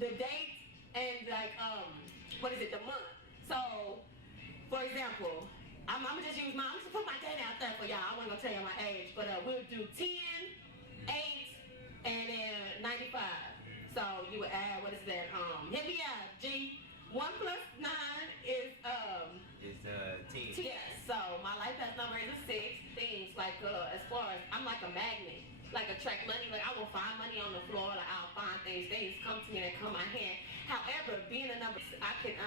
the date and like what is it, the month. So for example, I'm gonna just use I'm just put my date out there for y'all. I wasn't gonna tell you my age, but we'll do 10, 8, and then 95. So you would add, what is that? Hit me out, G. 1 plus 9 is 10. Yes. So my life path number is a 6. Things like as far as I'm like a magnet, like attract money. Like I will find money on the floor. Like I'll find things come to me that come my hand. However, being a number, I can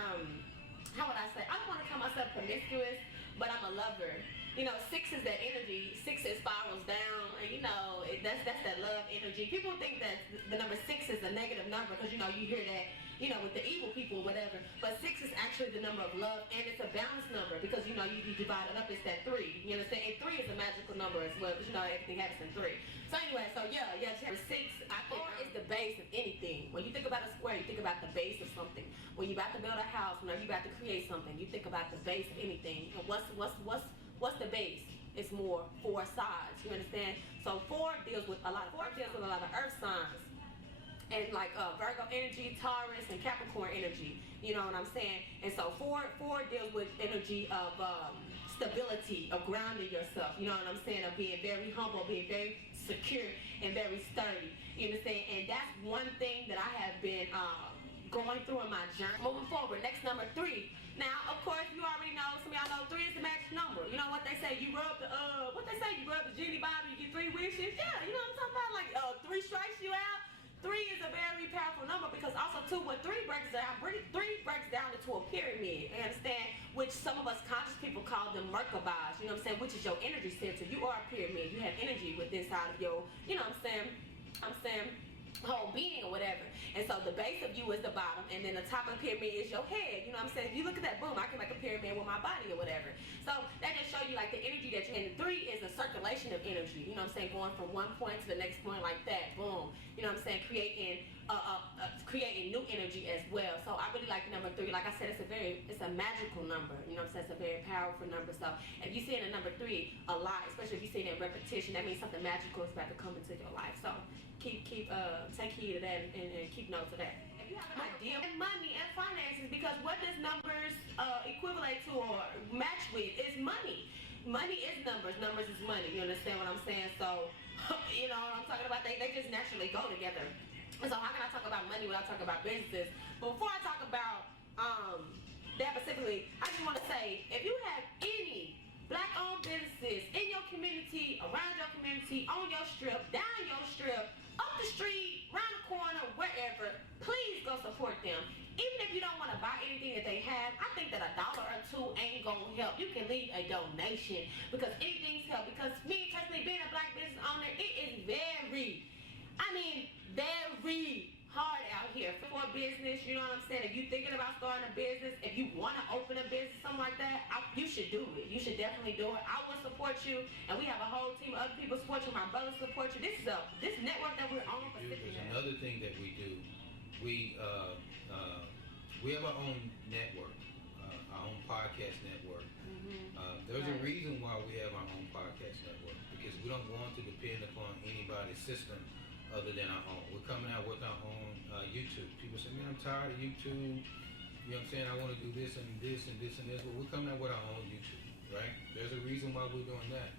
how would I say? I don't want to call myself promiscuous, but I'm a lover. You know, 6 is that energy. 6 it spirals down, and you know that's that love energy. People think that the number 6 is a negative number because you know you hear that with the evil people or whatever. But 6 is actually the number of love, and it's a balanced number because you divide it up. It's that 3. You understand? And 3 is a magical number as well because everything happens in 3. So anyway, so yeah, 6. 4 is the base of anything. When you think about a square, you think about the base of something. When you're about to build a house, whenever you're about to create something, you think about the base of anything. And what's the base? It's more 4 sides. You understand? So 4 deals with a lot of earth signs. And like Virgo energy, Taurus, and Capricorn energy. You know what I'm saying? And so 4 deals with energy of stability, of grounding yourself. You know what I'm saying? Of being very humble, being very secure, and very sturdy. You understand? And that's one thing that I have been going through in my journey. Moving forward, next number 3. Now, of course, you already know, some of y'all know 3 is the magic number. You know what they say? You rub the genie bottle, you get 3 wishes. Yeah, you know what I'm talking about? Like 3 strikes you out. 3 is a very powerful number because also too, when 3 breaks down, 3 breaks down into a pyramid. You understand? Which some of us conscious people call them Merkabahs. You know what I'm saying? Which is your energy center. You are a pyramid. You have energy within inside of your, you know what I'm saying? Whole being or whatever. And so the base of you is the bottom, and then the top of the pyramid is your head. You know what I'm saying? If you look at that, boom, I can make a pyramid with my body or whatever. So that just show you like the energy that you're in. 3 is a circulation of energy. You know what I'm saying? Going from one point to the next point like that. Boom. You know what I'm saying? Creating new energy as well. So I really like number 3. Like I said, it's a magical number. You know what I'm saying? It's a very powerful number. So if you see it in number 3 a lot, especially if you see it in repetition, that means something magical is about to come into your life. So keep take heed of that and keep notes of that. If you have an idea of money and finances, because what does numbers equivalent to or match with is money. Money is numbers. Numbers is money. You understand what I'm saying? So you know what I'm talking about? They just naturally go together. And so how can I talk about money without talking about businesses? But before I talk about that specifically, I just want to say, if you have any Black-owned businesses in your community, around your community, on your strip, down your strip, up the street, around the corner, wherever, please go support them. Even if you don't want to buy anything that they have, I think that $1 or $2 ain't gonna help. You can leave a donation because anything's help. Because me personally, being a Black business owner, it is very hard out here for business. You know what I'm saying? If you're thinking about starting a business, if you want to open a business, something like that, you should do it. You should definitely do it. I will support you, and we have a whole team of other people support you. My brothers support you. This network that we're on. There's another thing that we do. We have our own network, our own podcast network. There's a reason why we have our own podcast network, because we don't want to depend upon anybody's system other than our own. We're coming out with our own YouTube. People say, man, I'm tired of YouTube. You know what I'm saying? I want to do this and this and this and this. But we're coming out with our own YouTube, right? There's a reason why we're doing that.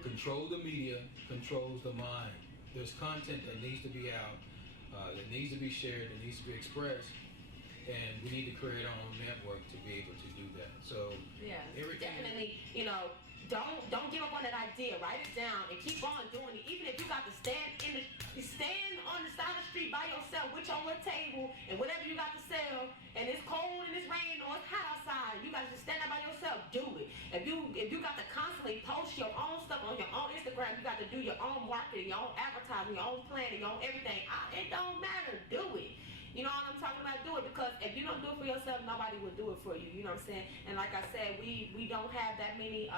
Control the media, controls the mind. There's content that needs to be out, that needs to be shared, that needs to be expressed. And we need to create our own network to be able to do that. So yeah, definitely, don't give up on that idea. Write it down and keep on doing it. Even if you got to stand on the side of the street by yourself with your little table and whatever you got to sell, and it's cold and it's raining or it's hot outside, you got to just stand there by yourself. Do it. If you got to constantly post your own stuff on your own Instagram, you got to do your own marketing, your own advertising, your own planning, your own everything. It don't matter. Do it. You know what I'm talking about? Do it, because if you don't do it for yourself, nobody will do it for you. You know what I'm saying? And like I said, we don't have that many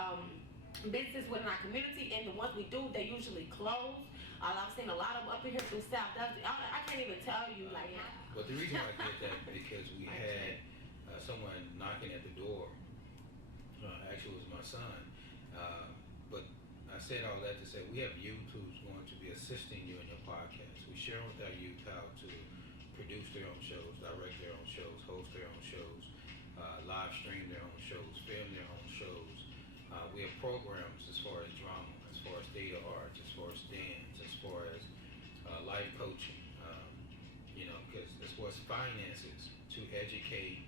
businesses within our community, and the ones we do, they usually close. I've seen a lot of them up in here through South. I can't even tell you like how. But the reason I did that because we had someone knocking at the door. Actually, it was my son. But I said all that to say we have youth who's going to be assisting you in your podcast. We share with our youth how to produce their own shows, direct their own shows, host their own shows, live stream their own shows, film their own shows. We have programs as far as drama, as far as theater arts, as far as dance, as far as life coaching, because as far as finances, to educate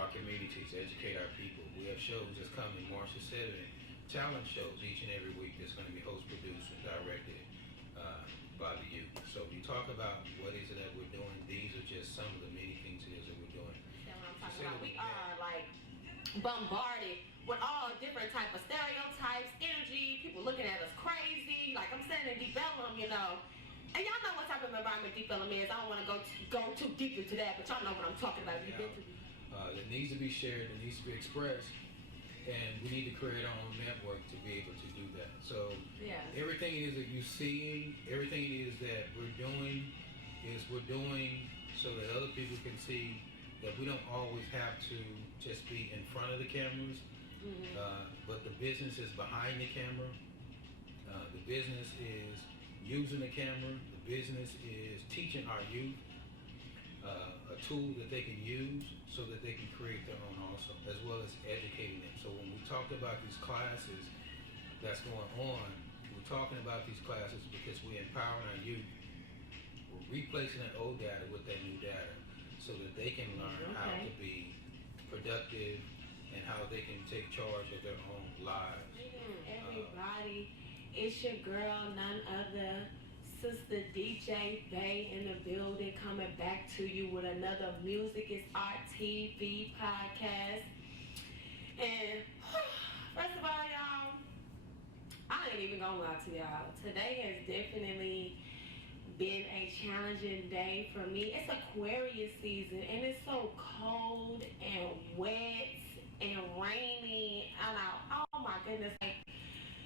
our communities, educate our people. We have shows that's coming March the 7th, challenge shows each and every week that's going to be host, produced, and directed by the youth. So when you talk about what is it that we're doing, these are just some of the many things it is that we're doing. That's what I'm talking about. We are like bombarded with all different type of stereotypes, energy, people looking at us crazy. Like I'm saying in Deep Ellum, and y'all know what type of environment Deep Ellum is. I don't want to go too deep into that, but y'all know what I'm talking about. You've been to it needs to be shared, it needs to be expressed, and we need to create our own network to be able to do that. So everything it is that you're seeing, everything it is that we're doing so that other people can see that we don't always have to just be in front of the cameras, but the business is behind the camera. The business is using the camera. The business is teaching our youth a tool that they can use so that they can create their own also, as well as educating them. So when we talk about these classes that's going on, we're talking about these classes because we're empowering our youth. We're replacing that old data with that new data so that they can learn how to be productive and how they can take charge of their own lives. Everybody, it's your girl, none other, Sister DJ Bay in the building, coming back to you with another Music is Art TV podcast. And first of all, y'all, I ain't even gonna lie to y'all. Today has definitely been a challenging day for me. It's Aquarius season and it's so cold and wet and rainy. And oh my goodness,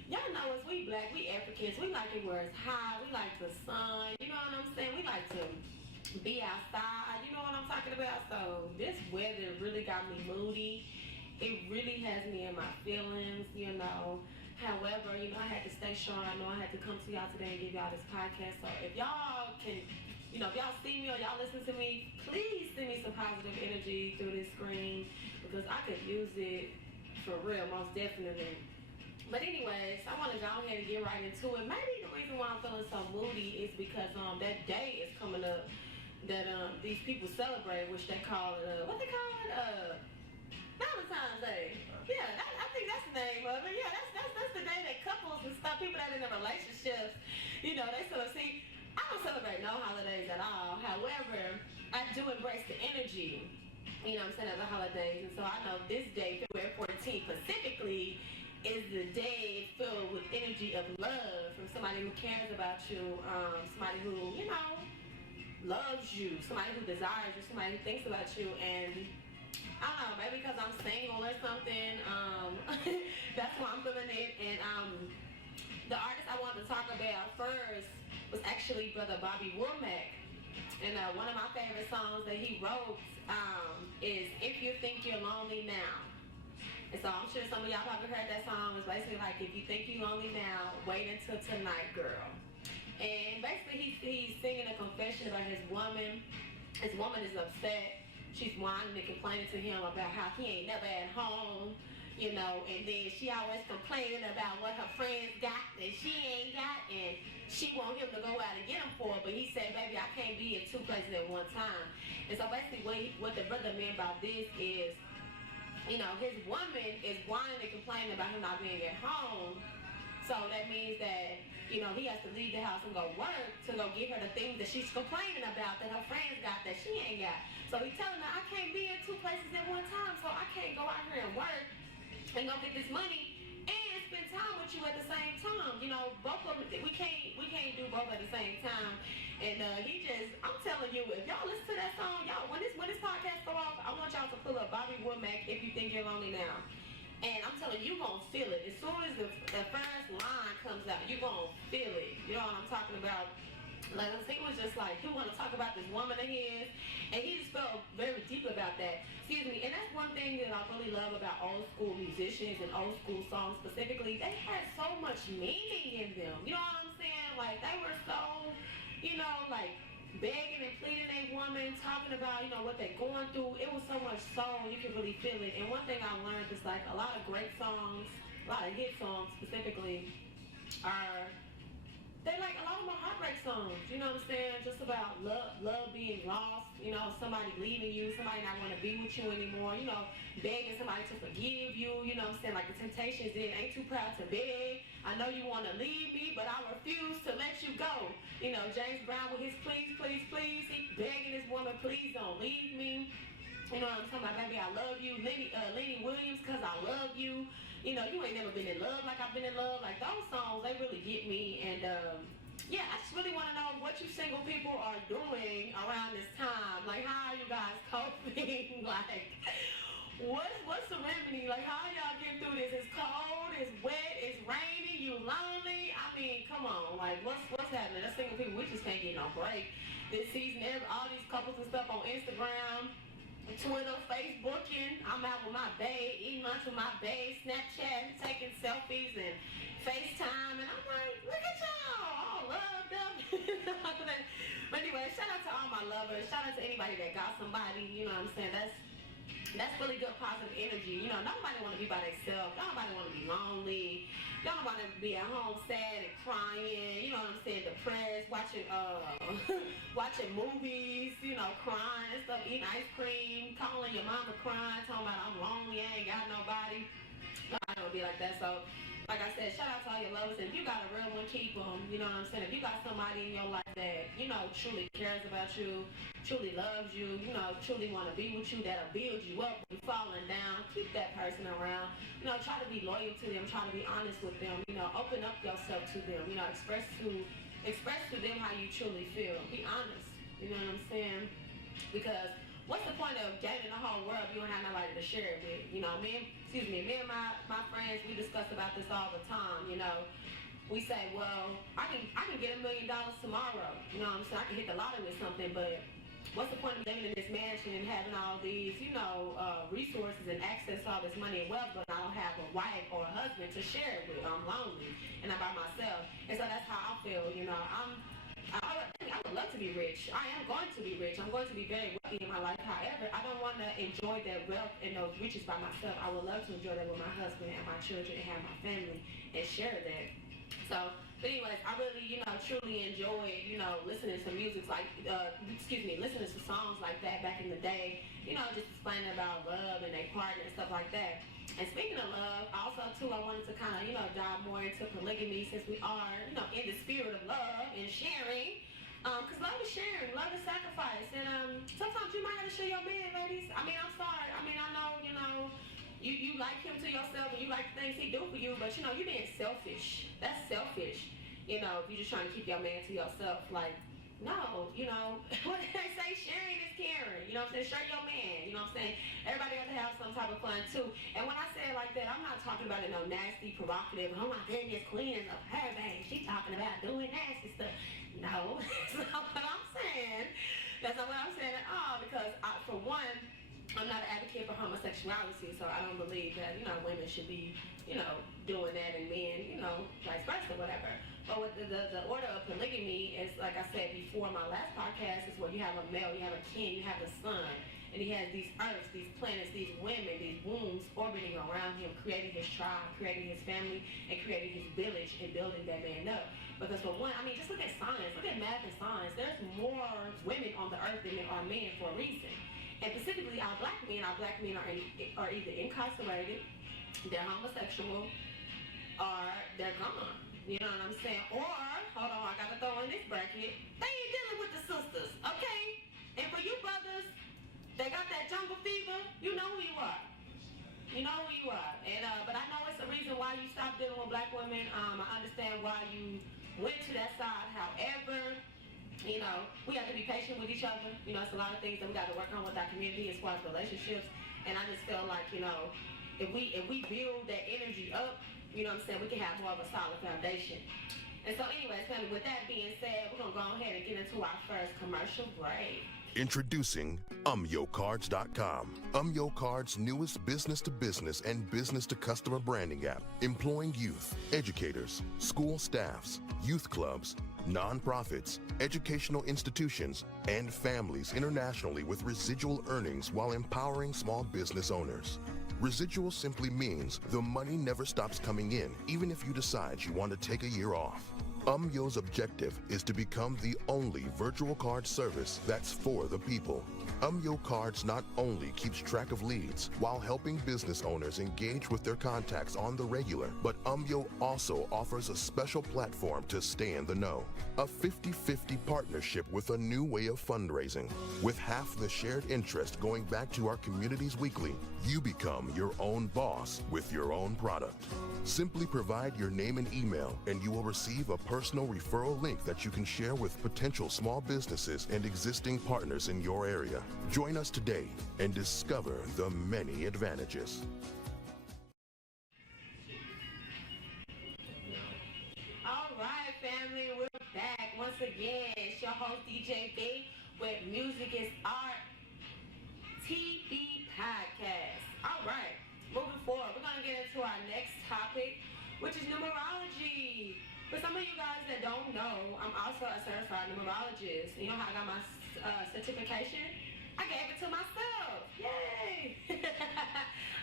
y'all know us, we black, we Africans, we like it where it's hot, we like the sun, you know what I'm saying? We like to be outside, you know what I'm talking about? So this weather really got me moody. It really has me in my feelings, However, I had to stay strong. I know I had to come to y'all today and give y'all this podcast. So if y'all can, if y'all see me or y'all listen to me, please send me some positive energy through this screen because I could use it for real, most definitely. But anyways, I want to go ahead and get right into it. Maybe the reason why I'm feeling so moody is because that day is coming up that these people celebrate, which they call it, what they call it? Valentine's Day. Yeah, I think that's the name of it. Yeah, that's the day that couples and stuff, people that are in their relationships, they sort of see. I don't celebrate no holidays at all. However, I do embrace the energy, of the holidays. And so I know this day, February 14th specifically, is the day filled with energy of love from somebody who cares about you, somebody who, loves you, somebody who desires you, somebody who thinks about you. And I don't know, maybe because I'm single or something, that's why I'm feeling it. And the artist I wanted to talk about first was actually Brother Bobby Womack. And one of my favorite songs that he wrote is If You Think You're Lonely Now. And so I'm sure some of y'all probably heard that song. It's basically like, if you think you're lonely now, wait until tonight, girl. And basically he's singing a confession about his woman. His woman is upset. She's whining and complaining to him about how he ain't never at home, and then she always complaining about what her friends got that she ain't got, and she want him to go out and get them for her, but he said, baby, I can't be in two places at one time. And so basically what the brother meant about this is, his woman is whining and complaining about him not being at home. So that means that, he has to leave the house and go work to go get her the things that she's complaining about that her friends got that she ain't got. So he's telling her, I can't be in two places at one time, so I can't go out here and work and go get this money and spend time with you at the same time. Both of them, we can't do both at the same time. And I'm telling you, if y'all listen to that song, y'all, when this podcast go off, I want y'all to pull up Bobby Womack, If You Think You're Lonely Now. And I'm telling you, you're going to feel it. As soon as the first line comes out, you're going to feel it. You know what I'm talking about? Like, he was just like, he wanted to talk about this woman of his, and he just felt very deep about that. Excuse me. And that's one thing that I really love about old school musicians and old school songs specifically. They had so much meaning in them. You know what I'm saying? Like, they were so like begging and pleading a woman, talking about, what they're going through. It was so much soul, you could really feel it. And one thing I learned is like a lot of great songs, a lot of hit songs specifically, they like a lot of them are heartbreak songs, you know what I'm saying? Just about love being lost, somebody leaving you, somebody not want to be with you anymore, begging somebody to forgive you, you know what I'm saying? Like the Temptations did, ain't too proud to beg. I know you want to leave me, but I refuse to let you go. James Brown with his please, please, please, he begging this woman, please don't leave me. You know what I'm talking about, baby, I love you. Lenny Williams, cause I love you. You ain't never been in love like I've been in love. Like those songs, they really get me. And I just really want to know what you single people are doing around this time. Like, how are you guys coping? Like, what's the remedy? Like, how y'all get through this? It's cold, it's wet, it's rainy, you lonely. I mean, come on. Like, what's happening? Us single people, we just can't get no break this season. All these couples and stuff on Instagram, Twitter, Facebooking. I'm out with my babe, eating lunch with my babe, Snapchat, taking selfies and FaceTime, and I'm like, look at y'all, all loved up. But anyway, shout out to all my lovers. Shout out to anybody that got somebody. You know what I'm saying? That's really good positive energy. Nobody want to be by themselves. Nobody want to be lonely. Don't want to be at home sad and crying. You know what I'm saying? Depressed, watching movies. Crying and stuff, eating ice cream, calling your mama crying, talking about I'm lonely, I ain't got nobody. I don't be like that. So, like I said, shout out to all your lovers. And if you got a real one, keep them. You know what I'm saying? If you got somebody in your life that, truly cares about you, truly loves you, truly want to be with you, that'll build you up when you're falling down, keep that person around. Try to be loyal to them, try to be honest with them, open up yourself to them, express to them how you truly feel. Be honest, you know what I'm saying? Because what's the point of gaining the whole world if you don't have nobody to share it with? Me and my friends, we discuss about this all the time. We say, well, I can get $1 million tomorrow. You know what I'm saying? I can hit the lottery with something, but what's the point of living in this mansion and having all these, resources and access to all this money and wealth, but I don't have a wife or a husband to share it with? I'm lonely and I'm by myself. And so that's how I feel. I would love to be rich. I am going to be rich. I'm going to be very wealthy in my life. However, I don't want to enjoy that wealth and those riches by myself. I would love to enjoy that with my husband and my children and have my family and share that. So, but anyways, I really, truly enjoyed, listening to music listening to songs like that back in the day. Just explaining about love and their partner and stuff like that. And speaking of love, also too, I wanted to kind of, dive more into polygamy since we are, in the spirit of love and sharing. Because love is sharing, love is sacrifice. And sometimes you might have to share your man, ladies. I mean, I'm sorry. I mean, I know, you like him to yourself and you like the things he do for you, but, you're being selfish. That's selfish. If you're just trying to keep your man to yourself, like, no, what did they say? Sharing is caring. You know what I'm saying? Share your man. You know what I'm saying? Everybody has to have some type of fun too. And when I say it like that, I'm not talking about it no nasty, provocative, oh my goodness, queen is a her bang. She talking about doing nasty stuff. No, that's not what I'm saying. That's not what I'm saying at all. Because for one, I'm not an advocate for homosexuality, so I don't believe that, women should be, doing that and men, vice versa, whatever. But with the order of polygamy is, like I said before, my last podcast is where you have a male, you have a king, you have a son, and he has these earths, these planets, these women, these wombs orbiting around him, creating his tribe, creating his family, and creating his village and building that man up. Because for one, I mean, just look at science, look at math and science. There's more women on the earth than there are men for a reason. And specifically, our black men are either incarcerated, they're homosexual, or they're gone. You know what I'm saying? Or, hold on, I gotta throw in this bracket, they ain't dealing with the sisters, okay? And for you brothers, they got that jungle fever, you know who you are. You know who you are. And, but I know it's the reason why you stopped dealing with black women. I understand why you went to that side. However, we have to be patient with each other. It's a lot of things that we got to work on with our community as far as relationships. And I just feel like, if we build that energy up, we can have more of a solid foundation. And so anyways, family, with that being said, we're going to go ahead and get into our first commercial break. Introducing UMYOcards.com, UMYO Cards' newest business-to-business and business-to-customer branding app, employing youth, educators, school staffs, youth clubs, nonprofits, educational institutions, and families internationally with residual earnings while empowering small business owners. Residual simply means the money never stops coming in, even if you decide you want to take a year off. UMYO's objective is to become the only virtual card service that's for the people. UMYO Cards not only keeps track of leads while helping business owners engage with their contacts on the regular, but UMYO also offers a special platform to stay in the know. A 50-50 partnership with a new way of fundraising. With half the shared interest going back to our communities weekly, you become your own boss with your own product. Simply provide your name and email, and you will receive a personal referral link that you can share with potential small businesses and existing partners in your area. Join us today and discover the many advantages. All right, family, we're back once again. It's your host, DJ B, with Music is Art TV Podcast. All right, moving forward, we're going to get into our next topic, which is numerology. For some of you guys that don't know, I'm also a certified numerologist. You know how I got my certification? I gave it to myself. Yay!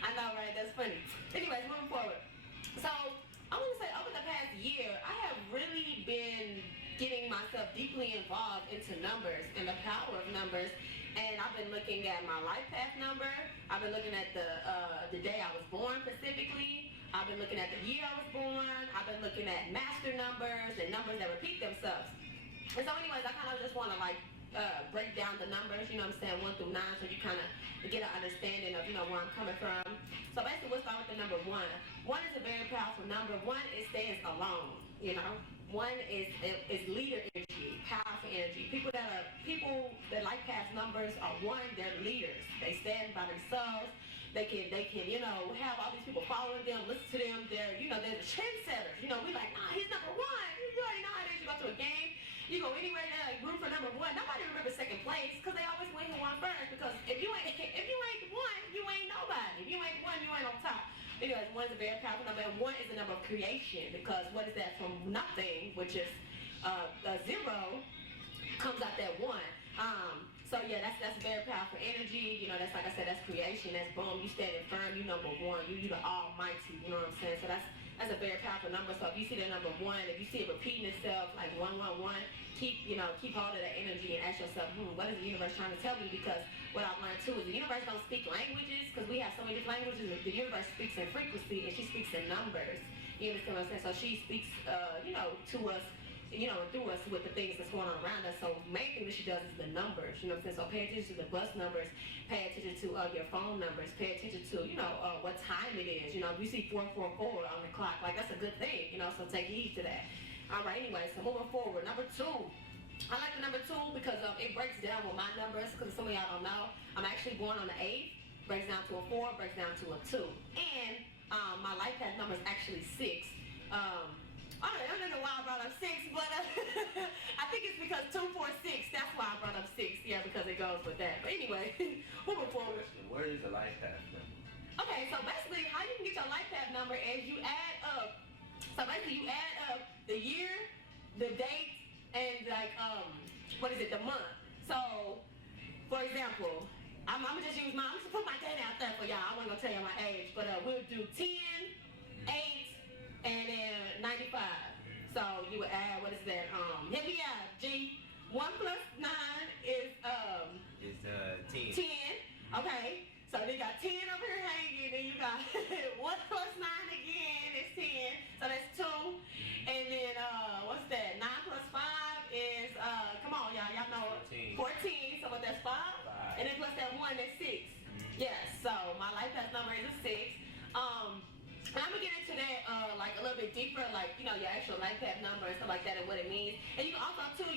I know, right? That's funny. Anyways, moving forward. So, I want to say over the past year, I have really been getting myself deeply involved into numbers and the power of numbers. And I've been looking at my life path number. I've been looking at the day I was born specifically. I've been looking at the year I was born. I've been looking at master numbers and numbers that repeat themselves. And so anyways, I kind of just want to break down the numbers, you know what I'm saying, 1 through 9, so you kind of get an understanding of, where I'm coming from. So basically, we'll start with the number 1. 1 is a very powerful number. 1, it stands alone, 1 is leader energy, powerful energy. People that like past numbers are 1, they're leaders. They stand by themselves. They can, have all these people following them, listen to them. They're the trendsetters. We like, he's number 1. You already know how it is. You go to a game, you go anywhere, root for number 1. Nobody remembers second place because they always win who won first. Because if you ain't 1, you ain't nobody. If you ain't 1, you ain't on top. Anyways, 1 is a very powerful number, and 1 is the number of creation. Because what is that? From nothing, which is a 0, comes out that 1. So yeah, that's very powerful energy. That's like I said, that's creation. That's boom. You standing firm. You number 1. You the Almighty. You know what I'm saying? So that's a very powerful number. So if you see that number 1, if you see it repeating itself like 111, keep hold of that energy and ask yourself, what is the universe trying to tell me? Because what I've learned too is the universe don't speak languages, because we have so many different languages. The universe speaks in frequency, and she speaks in numbers. You understand what I'm saying? So she speaks, to us, through us with the things that's going on around us. So the main thing that she does is the numbers. You know what I'm saying? So pay attention to the bus numbers. Pay attention to your phone numbers. Pay attention to, what time it is. If you see 444 on the clock, like that's a good thing. So take heed to that. All right, anyway, so moving forward. Number 2. I like the number 2 because it breaks down with my numbers, because some of y'all don't know. I'm actually born on the 8th. Breaks down to a 4, breaks down to a 2. And my life path number is actually 6. I don't know why I brought up 6, but I think it's because 2, 4, 6. That's why I brought up 6. Yeah, because it goes with that. But anyway, moving forward. Where is the life path number? Okay, so basically, how you can get your life path number is you add up. So basically, you add up the year, the date, and the month. So, for example, I'm gonna just use I'm just put my date out there for y'all. I wasn't gonna tell you my age, but we'll do 10, 8, and then 95. So you would add, what is that? Hit me out, G. 1 plus 9 is 10. 10. Okay. So they got 10 over here hanging, then you got 1 plus 9 again is 10. So that's 2. And then what's that? 9 plus 5 is come on y'all know 14. So what, that's 5? And then plus that 1, that's 6. Yes, so my life path number is a 6. And I'm gonna get into that a little bit deeper, your actual life path number and stuff like that and what it means. And you can also too,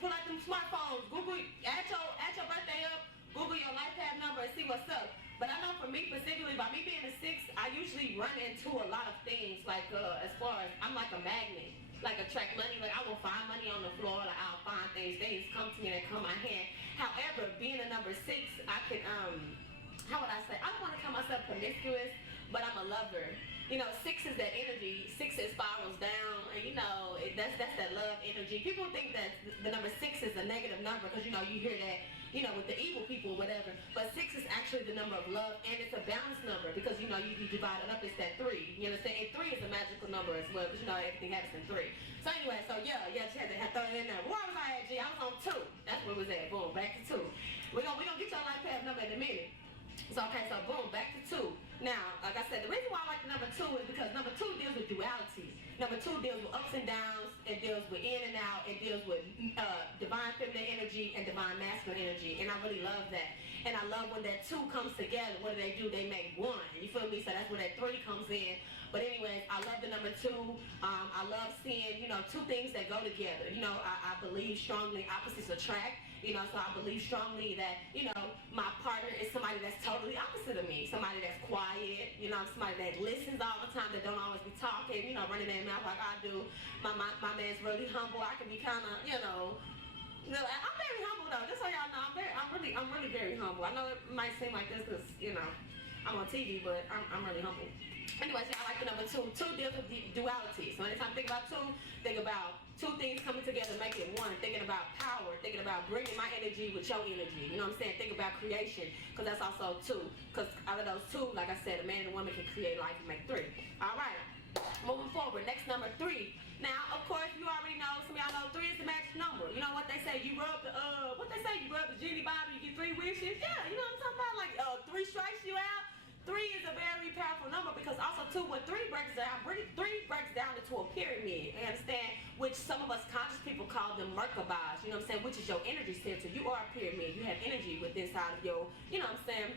pull out them smartphones, Google, add your birthday up, Google your life path number and see what's up. But I know for me specifically, by me being a 6, I usually run into a lot of things as far as I'm like a magnet, like attract money. Like I will find money on the floor, like I'll find things come to me and come my hand. However, being a number 6, I can how would I say? I don't want to call myself promiscuous, but I'm a lover. 6 is that energy. 6 it spirals down, and that's that love energy. People think that the number 6 is a negative number because you hear that with the evil people or whatever. But 6 is actually the number of love, and it's a balanced number because you divide it up. It's that 3. You understand? And 3 is a magical number as well because everything happens in 3. So anyway, just had to throw it in there. Where was I at, G? I was on 2. That's where we was at. Boom, back to 2. We're gonna get your life path number in a minute. So boom, back to 2. Now, like I said, the reason why I like the number 2 is because number 2 deals with duality. Number 2 deals with ups and downs. It deals with in and out. It deals with divine feminine energy and divine masculine energy. And I really love that. And I love when that 2 comes together. What do? They make 1. You feel me? So that's where that 3 comes in. But anyways, I love the number 2. I love seeing, 2 things that go together. I believe strongly opposites attract. So I believe strongly that, my partner is somebody that's totally opposite of me. Somebody that's quiet, somebody that listens all the time, that don't always be talking, running their mouth like I do. My man's really humble. I can be kind of, I'm very humble though. Just so y'all know, I'm really very humble. I know it might seem like this because, I'm on TV, but I'm really humble. Anyways, I like the number 2. 2 deals with duality. So anytime I think about 2, think about 2 things coming together, making 1. Thinking about power. Thinking about bringing my energy with your energy. You know what I'm saying? Think about creation, because that's also 2. Because out of those 2, like I said, a man and a woman can create life and make 3. All right. Moving forward, next number 3. Now, of course, you already know, some of y'all know 3 is the magic number. You know what they say? You rub the genie bottle, you get 3 wishes. Yeah, you know what I'm talking about? Like 3 strikes you out. 3 is a very powerful number because also 2, when 3 breaks down, 3 breaks down into a pyramid, you understand? Which some of us conscious people call them Merkabahs, you know what I'm saying? Which is your energy center. You are a pyramid. You have energy within inside of your, you know what I'm saying,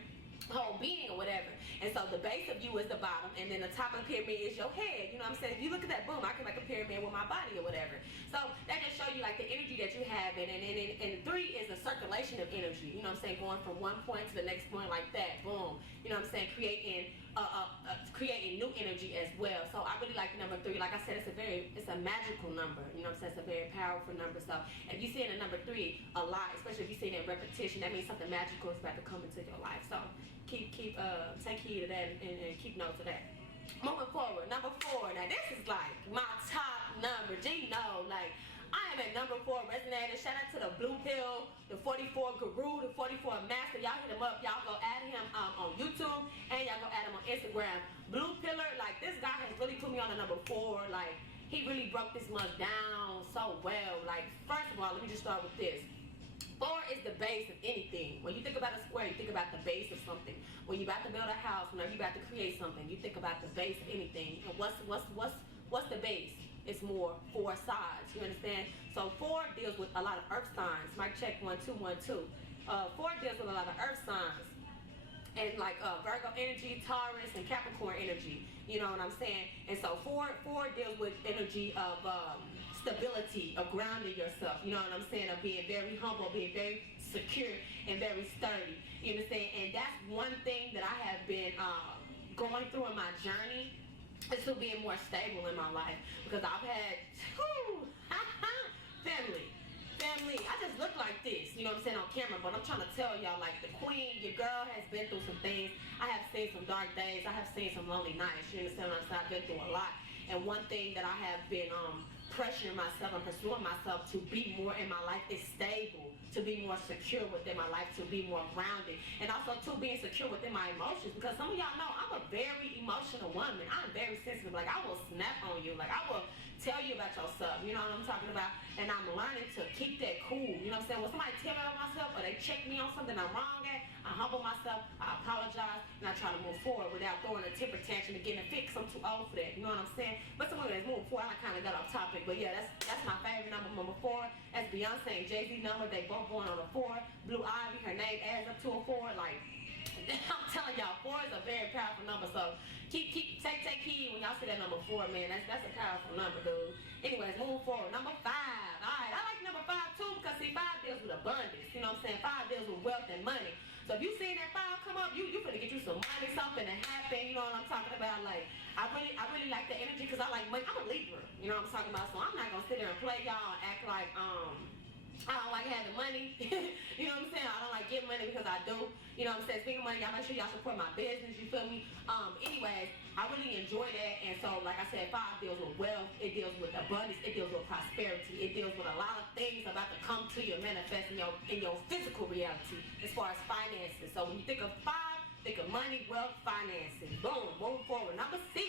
whole being or whatever. And so the base of you is the bottom, and then the top of the pyramid is your head. You know what I'm saying? If you look at that, boom, I can make a pyramid with my body or whatever. So that just show you like the energy that you have, and 3 is a circulation of energy. You know what I'm saying? Going from one point to the next point like that, boom. You know what I'm saying? Creating new energy as well. So I really like the number 3. Like I said, it's a magical number. You know what I'm saying? It's a very powerful number. So if you see it in number 3 a lot, especially if you see it in repetition, that means something magical is about to come into your life. So take heed of that and keep notes of that. Moving forward, number 4. Now this is like my top number. Like I am at number 4 resonator. Shout out to the Blue Pill, the 44 Guru, the 44 Master. Y'all hit him up. Y'all go add him on YouTube, and y'all go add him on Instagram. Blue Pillar, like this guy has really put me on the number 4. Like he really broke this month down so well. Like first of all, let me just start with this. 4 is the base of anything. When you think about a square, you think about the base of something. When you're about to build a house, whenever you're about to create something, you think about the base of anything. And what's the base? It's more 4 sides. You understand? So 4 deals with a lot of earth signs. Mic check 1 2 1 2. 4 deals with a lot of earth signs. And like Virgo energy, Taurus, and Capricorn energy. You know what I'm saying? And so 4 deals with energy of stability, of grounding yourself. You know what I'm saying? Of being very humble, being very secure, and very sturdy. You understand? And that's one thing that I have been going through in my journey, is to being more stable in my life. Because I've had family. I just look like this, you know what I'm saying, on camera, but I'm trying to tell y'all, like, the queen, your girl has been through some things. I have seen some dark days. I have seen some lonely nights. You understand what I'm saying? I've been through a lot. And one thing that I have been pressuring myself and pursuing myself to be more in my life is stable, to be more secure within my life, to be more grounded, and also to being secure within my emotions, because some of y'all know I'm a very emotional woman. I'm very sensitive. Like I will snap on you. Like I will tell you about yourself. You know what I'm talking about? And I'm learning to keep that cool. You know what I'm saying? When somebody tell me about myself or they check me on something I'm wrong at, I humble myself, I apologize, and I try to move forward without throwing a temper tantrum and getting a fix. I'm too old for that. You know what I'm saying? But someone that's moving forward, I kind of got off topic. But yeah, that's my favorite number 4. That's Beyonce and Jay-Z number. They both going on a 4. Blue Ivy, her name adds up to a 4. Like, I'm telling y'all, 4 is a very powerful number. So take heed when y'all see that number 4, man. That's a powerful number, dude. Anyways, moving forward. Number 5. All right, I like number 5 too, because see, 5 deals with abundance. You know what I'm saying? 5 deals with wealth and money. So if you seen that 5 come up, you finna get you some money, something to happen. You know what I'm talking about? Like, I really like the energy, because I like money. I'm a Libra. You know what I'm talking about? So I'm not gonna sit there and play y'all and act like I don't like having money. You know what I'm saying? I don't like getting speaking of money because I do. You know what I'm saying? Speaking of money, y'all make sure y'all support my business. You feel me? Anyways, I really enjoy that. And so, like I said, 5 deals with wealth. It deals with abundance. It deals with prosperity. It deals with a lot of things about to come to you, manifest in your physical reality as far as finances. So when you think of 5, think of money, wealth, finances. Boom, move forward. Number 6,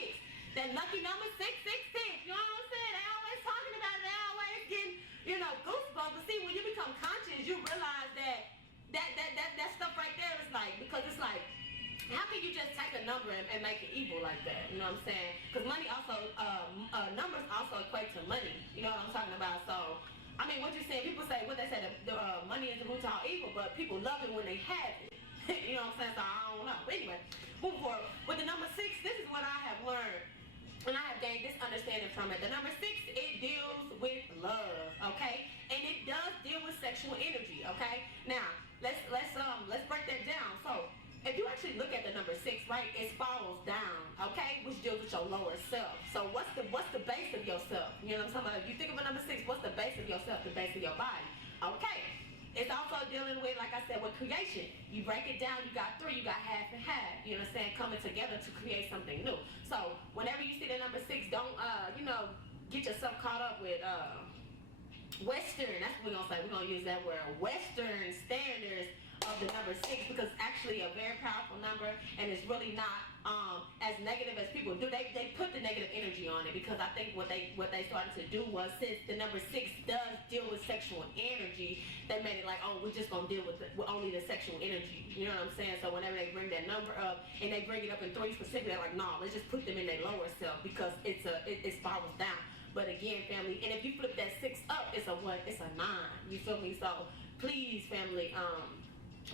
that lucky number 666. You know what I'm saying? They always talking about it. They always getting, goosebumps. But see, when you become conscious, you realize that stuff right there is like, because it's like, how can you just take a number and make it evil like that? You know what I'm saying? Because money also, numbers also equate to money. You know what I'm talking about? So, I mean, what you're saying, people say, what they say, the money is the root to all evil, but people love it when they have it. You know what I'm saying? So I don't know. But anyway, moving forward. With the number 6, this is what I have learned. And I have gained this understanding from it. The number 6, it deals with love, okay? And it does deal with sexual energy, okay? Now, let's break that down. So, if you actually look at the number 6, right, it spirals down, okay, which deals with your lower self. So what's the base of yourself? You know what I'm talking about? If you think of a number 6, what's the base of yourself? The base of your body, okay? It's also dealing with, like I said, with creation. You break it down, you got 3, you got half and half. You know what I'm saying? Coming together to create something new. So whenever you see the number 6, don't get yourself caught up with Western. That's what we're gonna say. We're gonna use that word, Western standards of the number 6, because it's actually a very powerful number, and it's really not as negative as people do. They put the negative energy on it, because I think what they started to do was, since the number 6 does deal with sexual energy, they made it like, oh, we're just gonna deal with only the sexual energy. You know what I'm saying? So whenever they bring that number up and they bring it up in 3 specifically, they're like, no, let's just put them in their lower self, because it spirals down. But again, family, and if you flip that 6 up, it's a what? It's a 9. You feel me? So please, family,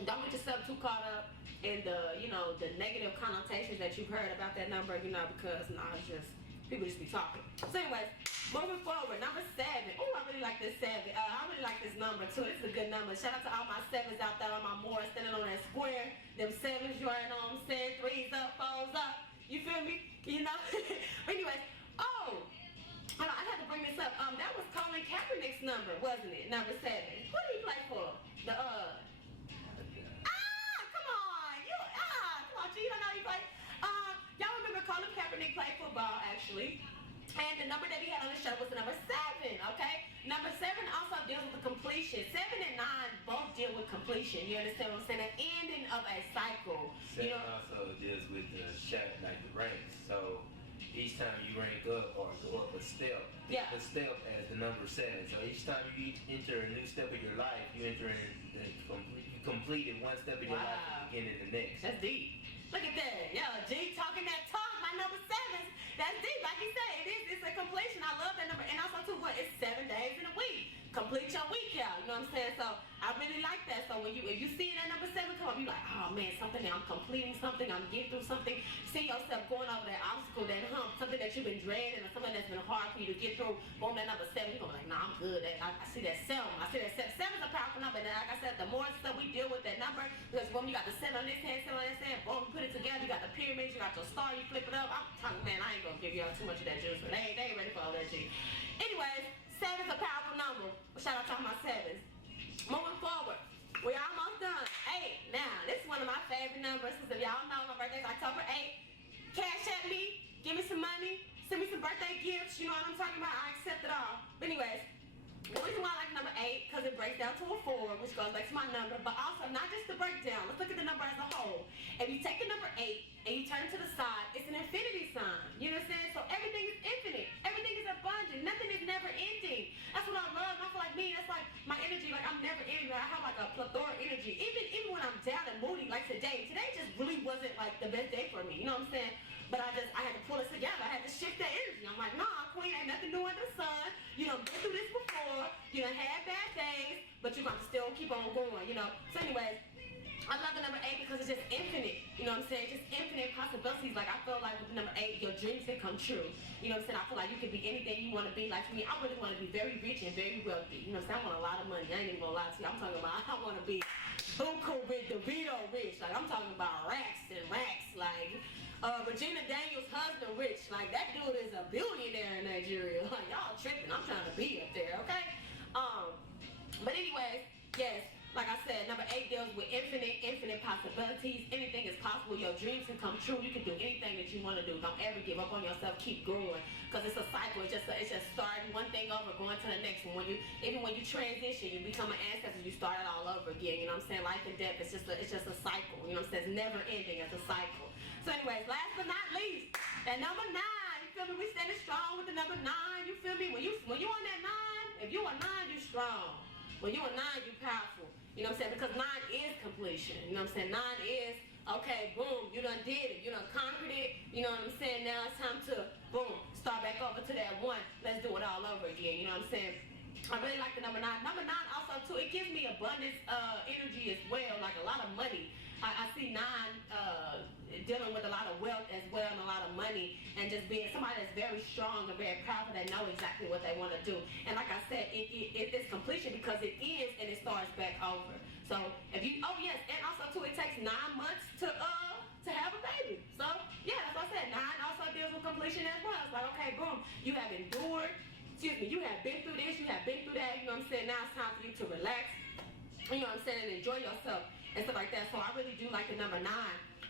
don't get yourself too caught up in the negative connotations that you've heard about that number, because it's just, people just be talking. So anyways, moving forward, number 7. Oh, I really like this 7. I really like this number too. This is a good number. Shout out to all my 7s out there, all my Moors standing on that square. Them 7s, you already know what I'm saying? 3s up, 4s up. You feel me? But anyways, hold on, I had to bring this up. That was Colin Kaepernick's number, wasn't it? Number 7. Who did he play for? You don't know he played. Y'all remember Colin Kaepernick played football, actually. And the number that he had on the show was the number 7, okay? Number 7 also deals with the completion. 7 and 9 both deal with completion. You understand what I'm saying? An ending of a cycle. 7 also deals with the shadow, like the ranks. So each time you rank up or go up a step, yeah, the step as the number 7. So each time you enter a new step of your life, you enter in you completed one step of your life and begin in the next. That's deep. Look at that. Yo, G talking that talk, my number 7s. That's deep. Like he said, it's a completion. I love that number. And also too, it's 7 days in a week. Complete your week out. You know what I'm saying? So I really like that. So if you see that number 7 come up, you like, oh man, something that I'm completing something, I'm getting through something. See yourself going over that obstacle, that hump, something that you've been dreading, or something that's been hard for you to get through. Boom, that number 7, you're gonna be like, nah, I'm good. I see that 7. I see that 7. 7's a powerful number. And like I said, the more stuff we deal with that number, because when you got the 7 on this hand, 7 on this hand, boom, you put it together, you got the pyramids, you got your star, you flip it up. I'm talking, man, I ain't gonna give y'all too much of that juice, but they ain't ready for all that shit. Anyways, 7's a powerful number. Shout out to all my 7s. Moving forward, we're almost done. 8. Now, this is one of my favorite numbers. Since y'all know my birthday's October 8th. Cash at me, give me some money, send me some birthday gifts. You know what I'm talking about? I accept it all. But anyways, the reason why I like number 8, because it breaks down to a 4, which goes back to my number, but also not just the breakdown. Let's look at the number as a whole. If you take the number 8 and you turn it to the side, it's an infinity sign. You know what I'm saying? So everything is infinite. Everything is abundant. Nothing is never ending. That's what I love. I feel like me, that's like my energy. Like I'm never ending. I have like a plethora of energy. Even when I'm down and moody, like today just really wasn't like the best day for me. You know what I'm saying? But I had to pull it together. I had to shift that energy. I'm like, nah, queen, ain't nothing new under the sun. You done been through this before. You done had bad days, but you're going to still keep on going, So anyways, I love the number 8 because it's just infinite. You know what I'm saying? Just infinite possibilities. Like I feel like with the number 8, your dreams can come true. You know what I'm saying? I feel like you can be anything you want to be. Like for me, I really want to be very rich and very wealthy. You know what I'm saying? I want a lot of money. I ain't even gonna lie to you. I'm talking about I want to be buku rich, DeVito rich. Like I'm talking about racks and racks. Like Regina Daniels' husband rich. Like that dude is a billionaire in Nigeria. Like y'all tripping. I'm trying to be up there, okay? But anyways, yes. Like I said, number 8 deals with infinite possibilities. Anything is possible. Your dreams can come true. You can do anything that you want to do. Don't ever give up on yourself. Keep growing, because it's a cycle. It's just starting one thing over, going to the next one. Even when you transition, you become an ancestor. You start it all over again. You know what I'm saying? Life and death. It's just a cycle. You know what I'm saying? It's never ending. It's a cycle. So, anyways, last but not least, that number 9. You feel me? We standing strong with the number 9. You feel me? When you on that 9, if you a 9, you strong. When you a 9, you powerful. You know what I'm saying? Because 9 is completion. You know what I'm saying? 9 is, okay, boom, you done did it. You done conquered it. You know what I'm saying? Now it's time to, boom, start back over to that 1. Let's do it all over again. You know what I'm saying? I really like the number 9. Number 9 also, too, it gives me abundance energy as well, like a lot of money. I see 9 dealing with a lot of wealth as well and a lot of money, and just being somebody that's very strong and very powerful, that know exactly what they want to do. And like I said, it's completion because it is, and it starts back over. So if you, oh yes, and also too, it takes 9 months to have a baby. So yeah, that's what I said. 9 also deals with completion as well. It's like, okay, boom, you have endured. You have been through this, you have been through that. You know what I'm saying? Now it's time for you to relax. You know what I'm saying? And enjoy yourself and stuff like that. So I really do like the number 9.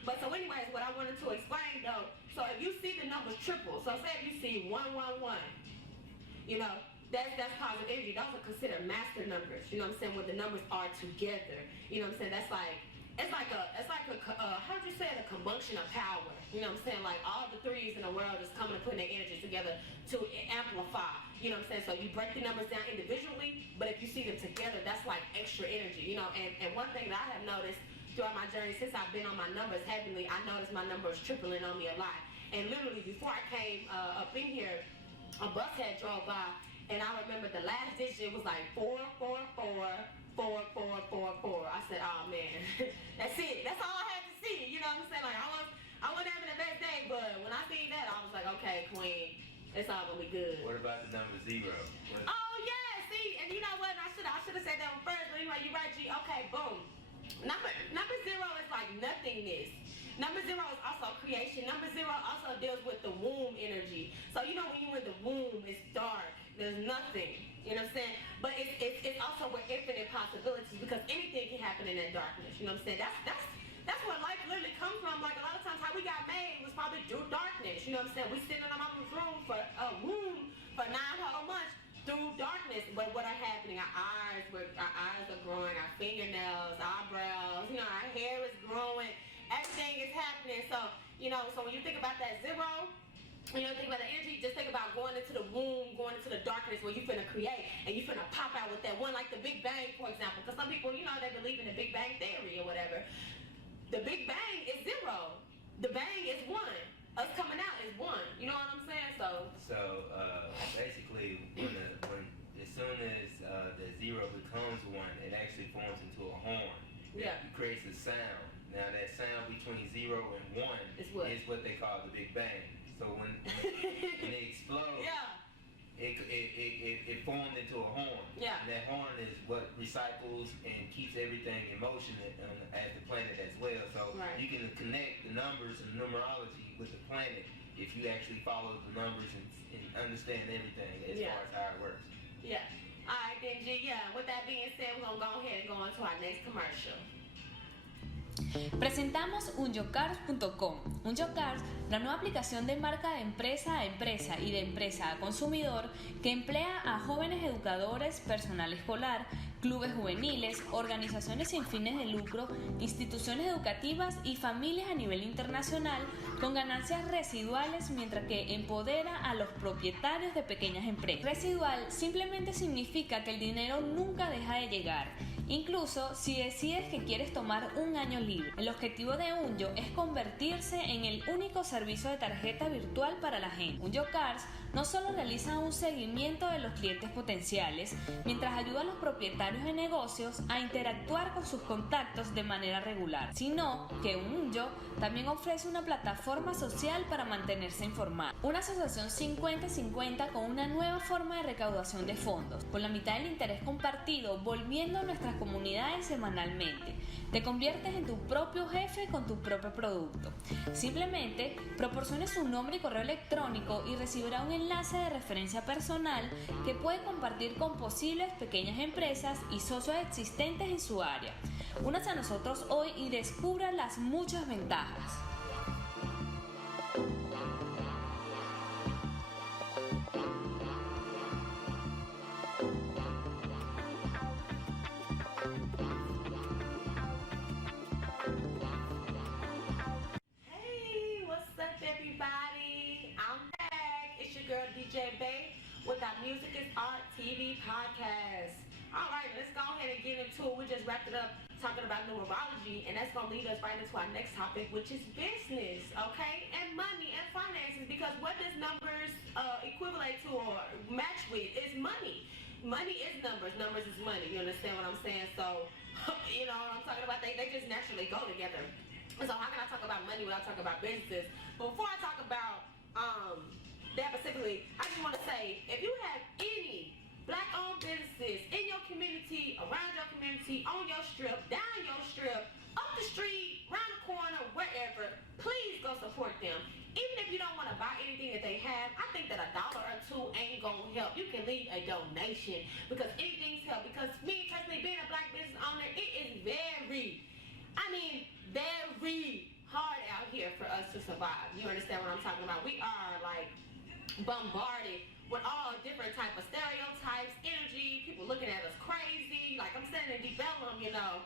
But so anyways, what I wanted to explain though, so if you see the numbers triple, so say if you see 111, you know, that's positive energy. Those are considered master numbers. You know what I'm saying? When the numbers are together. You know what I'm saying? That's like, it's like a how'd you say it? A combustion of power. You know what I'm saying? Like all the 3s in the world is coming and putting their energies together to amplify. You know what I'm saying? So you break the numbers down individually, but if you see them together, that's like extra energy. You know, and one thing that I have noticed throughout my journey, since I've been on my numbers heavily, I noticed my numbers tripling on me a lot. And literally before I came up in here, a bus had drove by, and I remember the last digit was like 4444444. I said, oh man, that's it. That's all I had to see. You know what I'm saying? Like I wasn't having the best day, but when I seen that, I was like, okay, queen, it's all gonna be good. What about the number 0? Oh yeah, see, and you know what? I should have said that one first, but anyway, you're right, G. Okay, boom. Number 0 is like nothingness. Number 0 is also creation. Number 0 also deals with the womb energy. So you know when you're in the womb, it's dark. There's nothing. You know what I'm saying? But it's also with infinite possibilities, because anything can happen in that darkness. You know what I'm saying? That's where life literally comes from. Like a lot of times how we got made was probably through darkness. You know what I'm saying? We sitting in our mama's room for 9 whole months. Through darkness, but what are happening? Our eyes are growing, our fingernails, eyebrows, you know, our hair is growing, everything is happening. So, you know, so when you think about that 0, you know, think about the energy, just think about going into the womb, going into the darkness where you finna create, and you finna pop out with that one, like the Big Bang, for example. Because some people, you know, they believe in the Big Bang theory or whatever. The Big Bang is 0. The bang is 1. Us coming out is 1. You know what I'm saying? So basically, when as soon as the 0 becomes 1, it actually forms into a horn. Yeah. It creates a sound. Now that sound between 0 and 1 is what they call the Big Bang. So when it explodes, yeah, it formed into a horn. Yeah. And that horn is what recycles and keeps everything in motion at the planet as well. So right. You can connect the numbers and numerology with the planet if you actually follow the numbers and understand everything as far as how it works. Yeah. All right, then, G. Yeah. With that being said, we're gonna go ahead and go on to our next commercial. Presentamos UMYOcars.com. UMYOcars, la nueva aplicación de marca de empresa a empresa y de empresa a consumidor que emplea a jóvenes educadores, personal escolar, clubes juveniles, organizaciones sin fines de lucro, instituciones educativas y familias a nivel internacional con ganancias residuales, mientras que empodera a los propietarios de pequeñas empresas. Residual simplemente significa que el dinero nunca deja de llegar, incluso si decides que quieres tomar un año libre. El objetivo de UMYO es convertirse en el único servicio de tarjeta virtual para la gente. UMYOcars no solo realiza un seguimiento de los clientes potenciales, mientras ayuda a los propietarios de negocios a interactuar con sus contactos de manera regular, sino que UMYO también ofrece una plataforma social para mantenerse informado. Una asociación 50-50 con una nueva forma de recaudación de fondos, con la mitad del interés compartido, volviendo a nuestras comunidades semanalmente. Te conviertes en tu propio jefe con tu propio producto. Simplemente proporcione su nombre y correo electrónico y recibirá un enlace de referencia personal que puede compartir con posibles pequeñas empresas y socios existentes en su área. Únase a nosotros hoy y descubra las muchas ventajas. DJ Bay with our Music is Art TV podcast. All right, let's go ahead and get into it. We just wrapped it up talking about numerology, and that's going to lead us right into our next topic, which is business, okay? And money and finances, because what does numbers equivalent to or match with is money. Money is numbers. Numbers is money. You understand what I'm saying? So, you know what I'm talking about? They just naturally go together. So how can I talk about money without talking about businesses? But before I talk about that specifically, I just want to say, if you have any black-owned businesses in your community, around your community, on your strip, down your strip, up the street, around the corner, wherever, please go support them. Even if you don't want to buy anything that they have, I think that $1 or $2 ain't going to help. You can leave a donation because anything's help. Because me, personally, being a black business owner, it is very hard out here for us to survive. You understand what I'm talking about? We are like bombarded with all different type of stereotypes, energy, people looking at us crazy, like I'm standing in Deep Ellum, you know.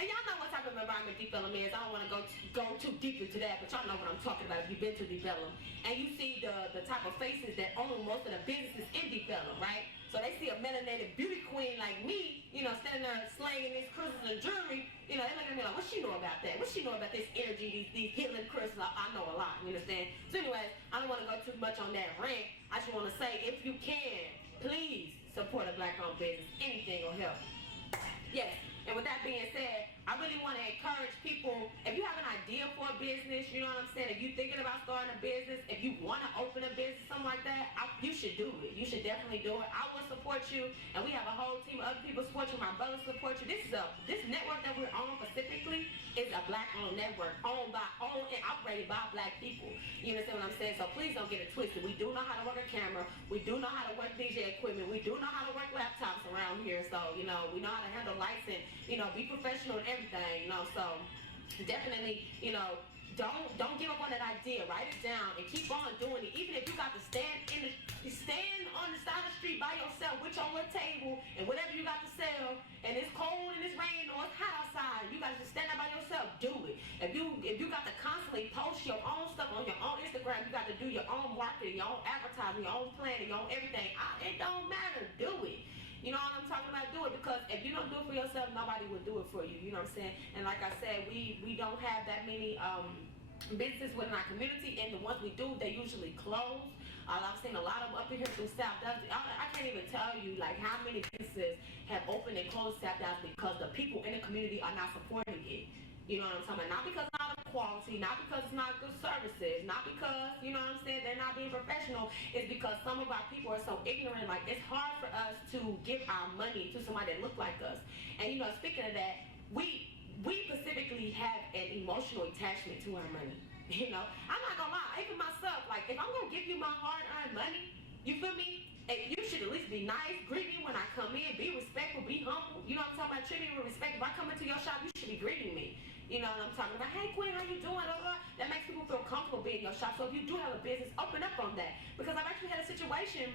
And y'all know what type of environment Deep Ellum is. I don't want to go too deep into that, but y'all know what I'm talking about if you've been to Deep Ellum. And you see the type of faces that own most of the businesses in Deep Ellum, right? So they see a melanated beauty queen like me, you know, standing there slanging these crystals and jewelry, you know, they look at me like, what she know about that? What she know about this energy, these healing crystals? I know a lot, you understand? So anyways, I don't want to go too much on that rant. I just want to say, if you can, please support a black-owned business. Anything will help. Yes. And with that being said, I really want to encourage people, if you have an idea for a business, you know what I'm saying, if you're thinking about starting a business, if you want to open a business, something like that, you should do it. You should definitely do it. I will support you, and we have a whole team of other people support you. My brothers support you. This network that we're on specifically is a black-owned network, owned and operated by black people. You understand what I'm saying? So please don't get it twisted. We do know how to work a camera. We do know how to work DJ equipment. We do know how to work laptops around here. So, you know, we know how to handle lights and, you know, be professional and everything, you know. So definitely, you know, don't give up on that idea. Write it down and keep on doing it. Even if you got to stand on the side of the street by yourself with your little table and whatever you got to sell, and it's cold and it's raining or it's hot outside, you got to just stand there by yourself. Do it. If you got to constantly post your own stuff on your own Instagram, you got to do your own marketing, your own advertising, your own planning, your own everything. It don't matter. Do it. You know what I'm talking about? Do it, because if you don't do it for yourself, nobody will do it for you. You know what I'm saying? And like I said, we don't have that many businesses within our community, and the ones we do, they usually close. I've seen a lot of them up in here through South Dallas. I can't even tell you like how many businesses have opened and closed South Dallas because the people in the community are not supporting it. You know what I'm talking about? Not because it's not of quality, not because it's not good services, not because, you know what I'm saying, they're not being professional. It's because some of our people are so ignorant. Like, it's hard for us to give our money to somebody that look like us. And, you know, speaking of that, we specifically have an emotional attachment to our money. You know, I'm not gonna lie, even myself, like, if I'm gonna give you my hard-earned money, you feel me? And you should at least be nice, greet me when I come in, be respectful, be humble. You know what I'm talking about? Treat me with respect. If I come into your shop, you should be greeting me. You know what I'm talking about? Hey, Queen, how you doing? That makes people feel comfortable being in your shop. So if you do have a business, open up on that. Because I've actually had a situation,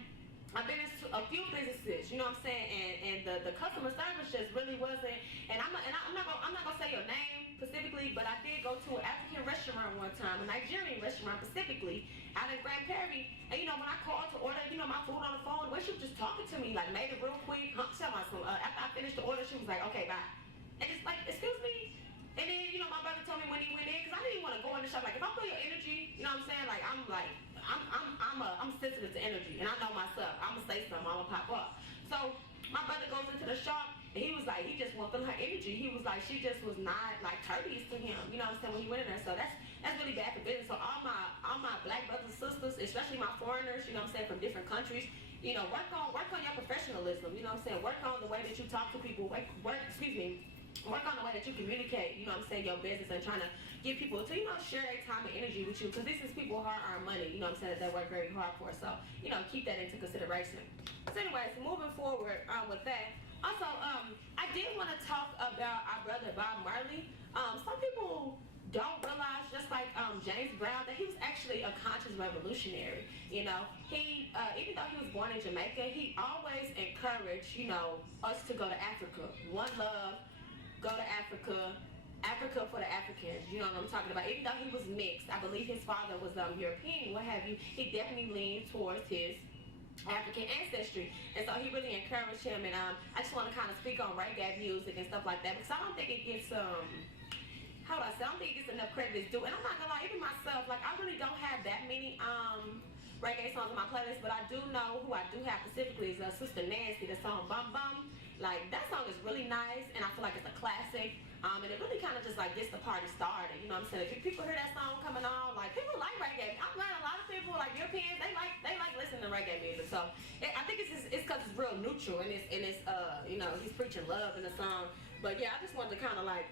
I've been in a few businesses, you know what I'm saying, and the customer service just really wasn't. And I'm not gonna say your name specifically, but I did go to an African restaurant one time, a Nigerian restaurant specifically, out in Grand Prairie. And you know, when I called to order, you know, my food on the phone, the way she was just talking to me, like made it real quick. After I finished the order, she was like, okay, bye. And it's like, excuse me. And then, you know, my brother told me when he went in, because I didn't even want to go in the shop. Like, if I feel your energy, you know what I'm saying? Like, I'm sensitive to energy, and I know myself. I'm gonna say something, I'm gonna pop up. So my brother goes into the shop, and he was like, he just wasn't feeling her energy. He was like, she just was not like courteous to him. You know what I'm saying? When he went in there, so that's really bad for business. So all my black brothers and sisters, especially my foreigners, you know what I'm saying, from different countries, you know, work on your professionalism. You know what I'm saying? Work on the way that you talk to people. Work on the way that you communicate, you know what I'm saying, your business, and trying to get people to, you know, share their time and energy with you, because this is people hard-earned money, you know what I'm saying, that they work very hard for. So, you know, keep that into consideration. So anyways, moving forward with that, also, I did want to talk about our brother father, Bob Marley, some people don't realize, just like James Brown, that he was actually a conscious revolutionary. You know, he even though he was born in Jamaica, he always encouraged, you know, us to go to Africa. One love, go to Africa. Africa for the Africans, you know what I'm talking about. Even though he was mixed, I believe his father was European, what have you, he definitely leaned towards his African ancestry, and so he really encouraged him. And I just want to kind of speak on reggae music and stuff like that, because I don't think it gets how would I say, I don't think it gets enough credit it's due. And I'm not gonna lie, even myself, like I really don't have that many reggae songs on my playlist, but I do know who I do have specifically is Sister Nancy, the song Bum Bum. Like, that song is really nice, and I feel like it's a classic. And it really kind of just like gets the party started. You know what I'm saying? If people hear that song coming on, like, people like reggae. I'm glad a lot of people, like Europeans, they like listening to reggae music. So I think it's because it's real neutral, and it's you know, he's preaching love in the song. But yeah, I just wanted to kind of like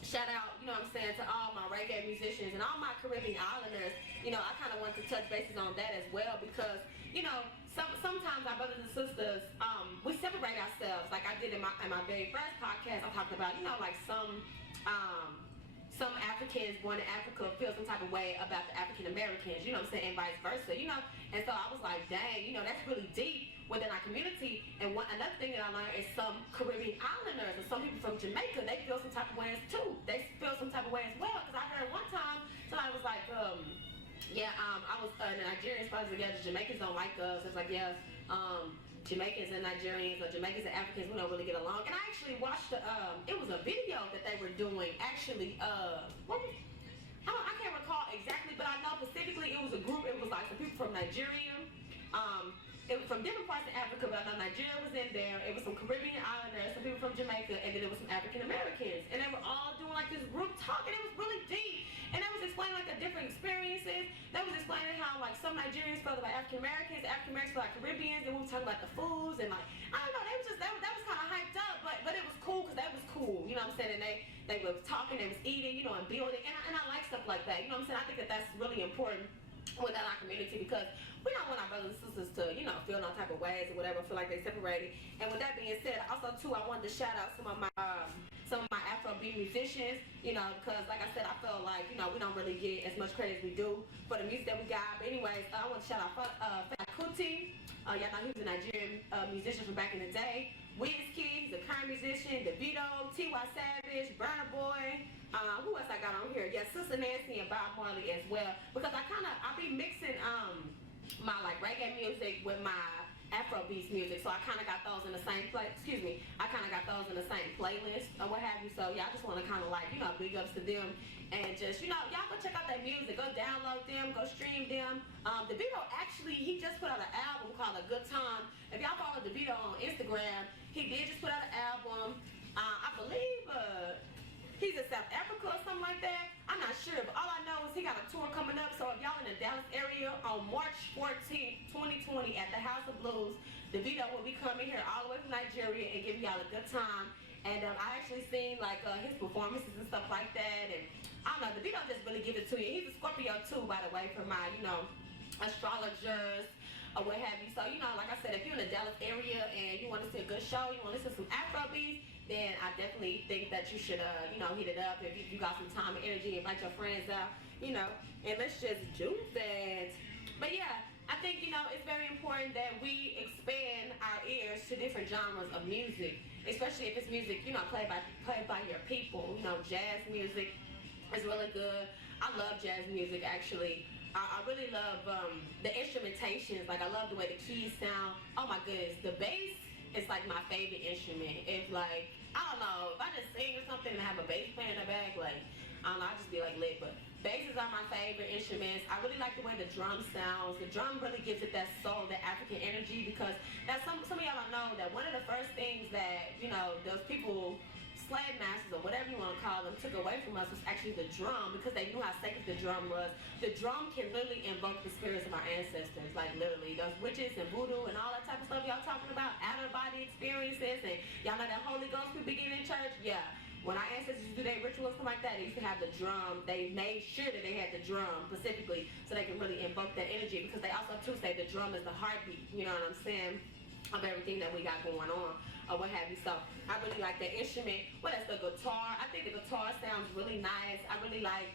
shout out, you know what I'm saying, to all my reggae musicians and all my Caribbean islanders. You know, I kind of want to touch bases on that as well, because, you know, sometimes our brothers and sisters, we separate ourselves. Like I did in my very first podcast, I talked about, you know, like some Africans born in Africa feel some type of way about the African Americans, you know what I'm saying, and vice versa, you know. And so I was like, dang, you know, that's really deep within our community. And another thing that I learned is some Caribbean islanders and some people from Jamaica, they feel some type of ways too. They feel some type of way as well. Because I heard one time somebody was like, I was in the Nigerian spots, like, yeah, the Jamaicans don't like us. It's like, yeah, Jamaicans and Nigerians, or Jamaicans and Africans, we don't really get along. And I actually watched it was a video that they were doing. Actually, I can't recall exactly, but I know specifically it was a group. It was like some people from Nigeria. It was from different parts of Africa, but I know Nigeria was in there. It was some Caribbean islanders, some people from Jamaica, and then it was some African Americans. And they were all doing like this group talk, and it was really deep. And they was explaining like the different experiences. They was explaining how like some Nigerians felt about African Americans felt like Caribbeans, and we were talking about the foods, and like, I don't know, that was kind of hyped up, but it was cool, because that was cool, you know what I'm saying? And they were talking, they was eating, you know, and building, and I like stuff like that, you know what I'm saying? I think that's really important within our community, because we don't want our brothers and sisters to, you know, feel no type of ways or whatever, feel like they separated. And with that being said, also too, I wanted to shout out some of my Afrobeat musicians, you know, because like I said, I feel like, you know, we don't really get as much credit as we do for the music that we got. But anyways, I want to shout out Fela Kuti. Y'all know he was a Nigerian musician from back in the day. Wizkid, he's a current musician. Davido, T.Y. Savage, Burna Boy. Who else I got on here? Yeah, Sister Nancy and Bob Marley as well. Because I be mixing my like reggae music with my Afrobeats music, so I kind of got those in the same I kind of got those in the same playlist or what have you. So yeah, I just want to kind of like, you know, big ups to them, and just, you know, y'all go check out that music, go download them, go stream them. Davido actually, he just put out an album called A Good Time. If y'all follow Davido on Instagram, he did just put out an album. I believe he's in South Africa or something like that. I'm not sure, but all I know is he got a tour coming up. So if y'all in the Dallas area on March 14th, 2020 at the House of Blues, Davido will be coming here all the way from Nigeria and giving y'all a good time. And I actually seen like his performances and stuff like that. And I don't know, Davido just really gives it to you. He's a Scorpio too, by the way, for my, you know, astrologers or what have you. So, you know, like I said, if you're in the Dallas area and you want to see a good show, you want to listen to some Afrobeats, then I definitely think that you should, you know, hit it up. If you got some time and energy, invite your friends out, you know, and let's just do that. But yeah, I think, you know, it's very important that we expand our ears to different genres of music, especially if it's music, you know, played by your people. You know, jazz music is really good. I love jazz music, actually. I really love the instrumentations. Like, I love the way the keys sound. Oh my goodness, the bass is like my favorite instrument. It's like, I don't know, if I just sing or something and have a bass player in the back, like, I don't know, I just be like lit. But basses are my favorite instruments. I really like the way the drum sounds. The drum really gives it that soul, that African energy, because that's some of y'all don't know that one of the first things that, you know, those people, slave masters or whatever you want to call them, took away from us was actually the drum, because they knew how sacred the drum was. The drum can literally invoke the spirits of our ancestors, like literally. Those witches and voodoo and all that type of stuff y'all talking about, out-of-body experiences, and y'all know that Holy Ghost we begin in church? Yeah. When our ancestors do their rituals, stuff like that, they used to have the drum. They made sure that they had the drum specifically so they can really invoke that energy, because they also too say the drum is the heartbeat, you know what I'm saying, of everything that we got going on or what have you. So I really like that instrument. What is the guitar? I think the guitar sounds really nice. I really like,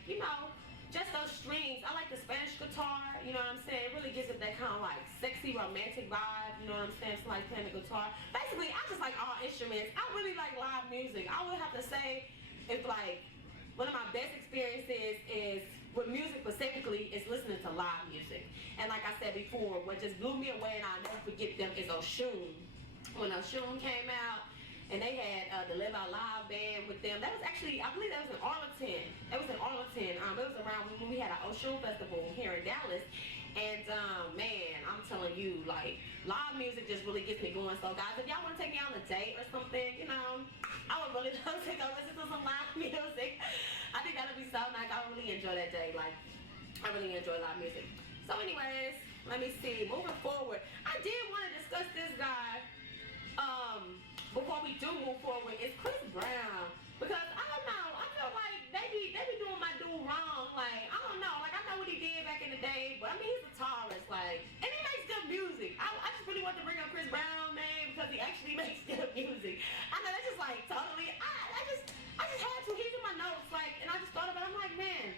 just those strings. I like the Spanish guitar, you know what I'm saying? It really gives it that kind of like sexy, romantic vibe, you know what I'm saying? It's like playing the guitar. Basically, I just like all instruments. I really like live music. I would have to say it's like one of my best experiences is with music specifically is listening to live music. And like I said before, what just blew me away and I'll never forget them is Oshun. When Oshun came out, and they had the Live Out Loud band with them. That was actually, I believe that was in Arlington. It was in Arlington. It was around when we had our Oshun Festival here in Dallas. And man, I'm telling you, like, live music just really gets me going. So guys, if y'all want to take me on a date or something, I would really love to go listen to some live music. I think that would be so nice. I would really enjoy that day. Like, I really enjoy live music. So anyways, let me see. Moving forward, I did want to discuss this guy. Before we do move forward, it's Chris Brown. Because I don't know, I feel like they be doing my dude wrong. Like, I don't know, like I know what he did back in the day, but I mean he's a Taurus, like, and he makes good music. I just really want to bring up Chris Brown, man, because he actually makes good music. I know that's just like totally, I just had to, he's in my notes, like, and I just thought about it, I'm like, man,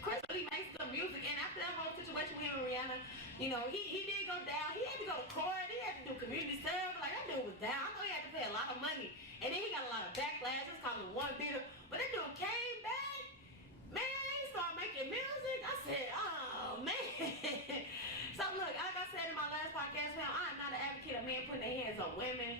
Chris really makes good music. And after that whole situation with him and Rihanna, he did go down. He had to go to court. He had to do community service. Like, that dude was down. I know he had to pay a lot of money. And then he got a lot of backlash. It's called him one bitter. But that dude came back. Man, he started making music. I said, oh, man. So, look, like I said in my last podcast, I'm not an advocate of men putting their hands on women.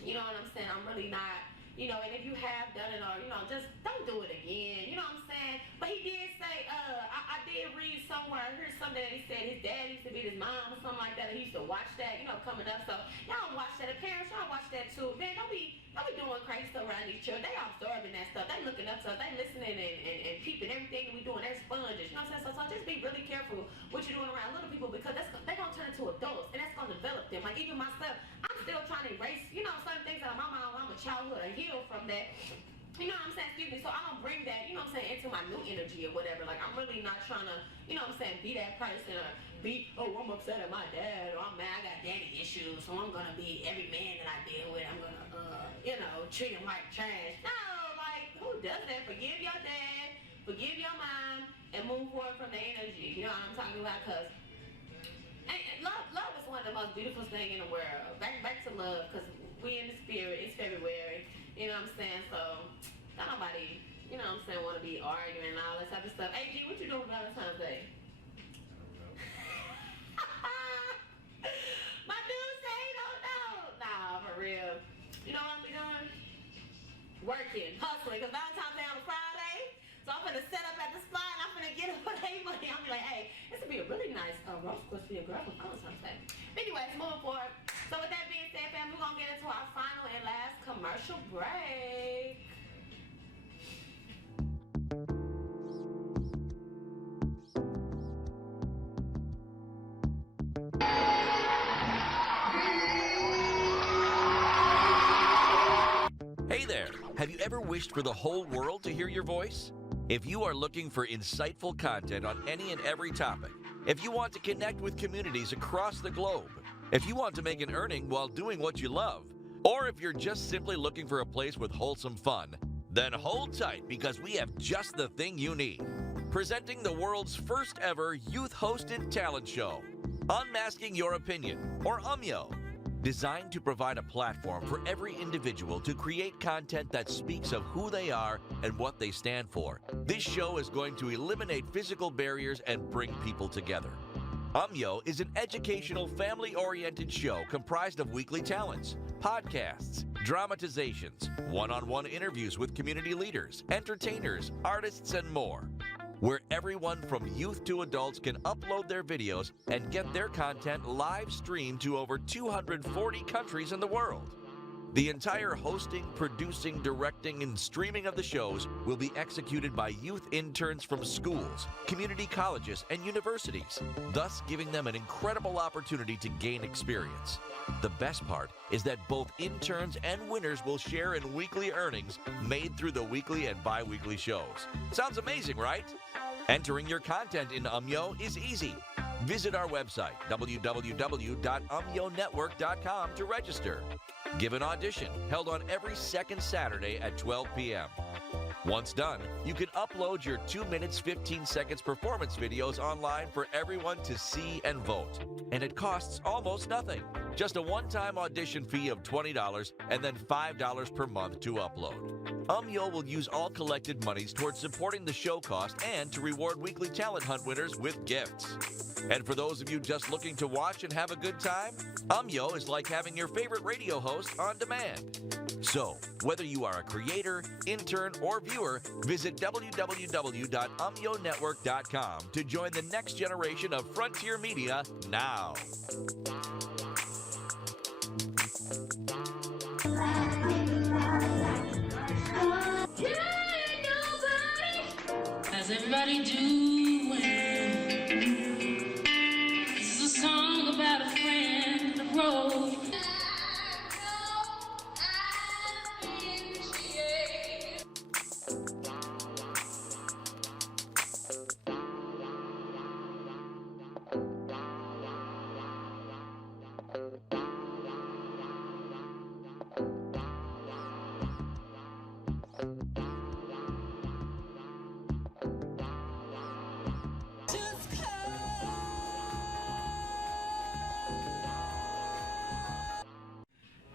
You know what I'm saying? I'm really not. And if you have done it or, just don't do it again. You know what I'm saying? But he did say, I did read somewhere, I heard something that he said his dad used to beat his mom or something like that. And he used to watch that, coming up. So y'all watch that. The parents, y'all watch that too. Man, don't be doing crazy stuff around these children. They absorbing that stuff. They looking up to us. They listening and peeping everything that we doing. They're sponges. You know what I'm saying? So just be really careful what you're doing around little people because they're going to turn into adults. And that's going to develop them. Like even myself, I'm still trying to erase, certain things out of my mind when I'm a childhood. I heal from that. You know what I'm saying? Excuse me. So I don't bring that, into my new energy or whatever. Like I'm really not trying to, be that person or be, I'm upset at my dad or I'm mad, I got daddy issues, so I'm gonna be every man that I deal with, I'm gonna, treat him like trash. No, like who does that? Forgive your dad, forgive your mom, and move forward from the energy. You know what I'm talking about? Cause love is one of the most beautiful things in the world. Back to love, cause we in the spirit. It's February. You know what I'm saying? So, don't nobody, want to be arguing and all that type of stuff. Hey, G, what you doing for Valentine's Day? My dude say he don't know. Nah, for real. You know what I'm doing? Working, hustling, because Valentine's Day on a Friday. So I'm going to set up at the spot and I'm going to get them for their money. I'm going to be like, hey, this would be a really nice roast course for your girl for Valentine's Day. But anyways, moving forward. So with that being said, fam, we're going to get into our final and last commercial break. Hey there! Have you ever wished for the whole world to hear your voice? If you are looking for insightful content on any and every topic, if you want to connect with communities across the globe, if you want to make an earning while doing what you love, or if you're just simply looking for a place with wholesome fun, then hold tight because we have just the thing you need. Presenting the world's first ever youth-hosted talent show, Unmasking Your Opinion, or UMYO. Designed to provide a platform for every individual to create content that speaks of who they are and what they stand for. This show is going to eliminate physical barriers and bring people together. UMYO is an educational, family-oriented show comprised of weekly talents, podcasts, dramatizations, one-on-one interviews with community leaders, entertainers, artists, and more, where everyone from youth to adults can upload their videos and get their content live streamed to over 240 countries in the world. The entire hosting, producing, directing, and streaming of the shows will be executed by youth interns from schools, community colleges, and universities, thus giving them an incredible opportunity to gain experience. The best part is that both interns and winners will share in weekly earnings made through the weekly and bi-weekly shows. Sounds amazing, right? Entering your content in UMYO is easy. Visit our website, www.umyonetwork.com, to register. Give an audition, held on every second Saturday at 12 p.m. Once done, you can upload your 2 minutes 15 seconds performance videos online for everyone to see and vote. And it costs almost nothing. Just a one-time audition fee of $20 and then $5 per month to upload. UMYO will use all collected monies towards supporting the show cost and to reward weekly talent hunt winners with gifts. And for those of you just looking to watch and have a good time, UMYO is like having your favorite radio host on demand. So, whether you are a creator, intern, or viewer, visit www.umyonetwork.com to join the next generation of frontier media now. How's everybody doing? This is a song about a friend on the road.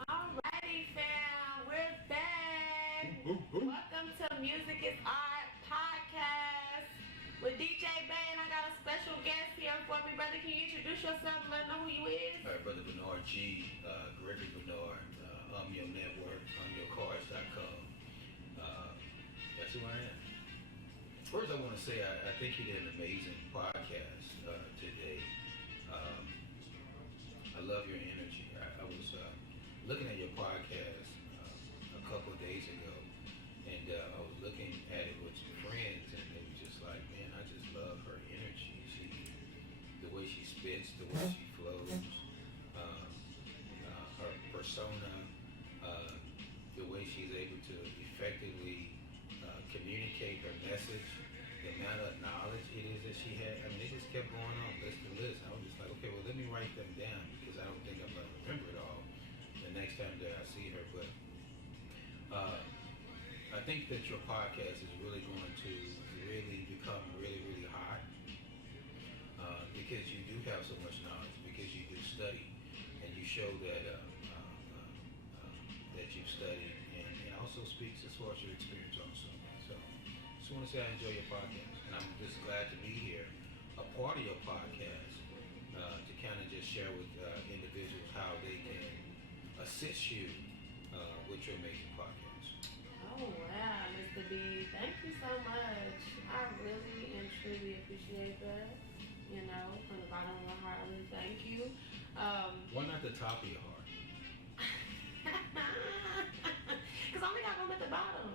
Alrighty, fam, we're back. Welcome to Music is Art podcast with DJ Bay, and I got a special guest here for me. Brother, can you introduce yourself and let know who you is? All right, Brother Bernard G, Gregory Bernard, UMYO Network, UMYOCards.com. That's who I am. First, I want to say I think you did an amazing podcast today. I love your energy. I was looking at your podcast a couple of days ago, and I was looking at it with some friends, and they were just like, man, I just love her energy. The way she spits, the way she flows, her persona, the way she's able to effectively communicate her message, the amount of knowledge it is that she had. I mean, it just kept going on, list to list. I was just like, okay, well, let me write them down because I don't think I'm going to remember it all the next time that I see her. But I think that your podcast is really going to really become really, really hot because you do have so much knowledge, because you do study, and you show that that you've studied, and it also speaks as far as your experience also. So just want to say I enjoy your podcast, and I'm just glad to be here, a part of your podcast, to kind of just share with individuals how they can assist you with your amazing podcast. Oh, wow, Mr. B. Thank you so much. I really and truly appreciate that. You know, from the bottom of my heart, I really thank you. Why not the top of your heart? Because I only got room at the bottom.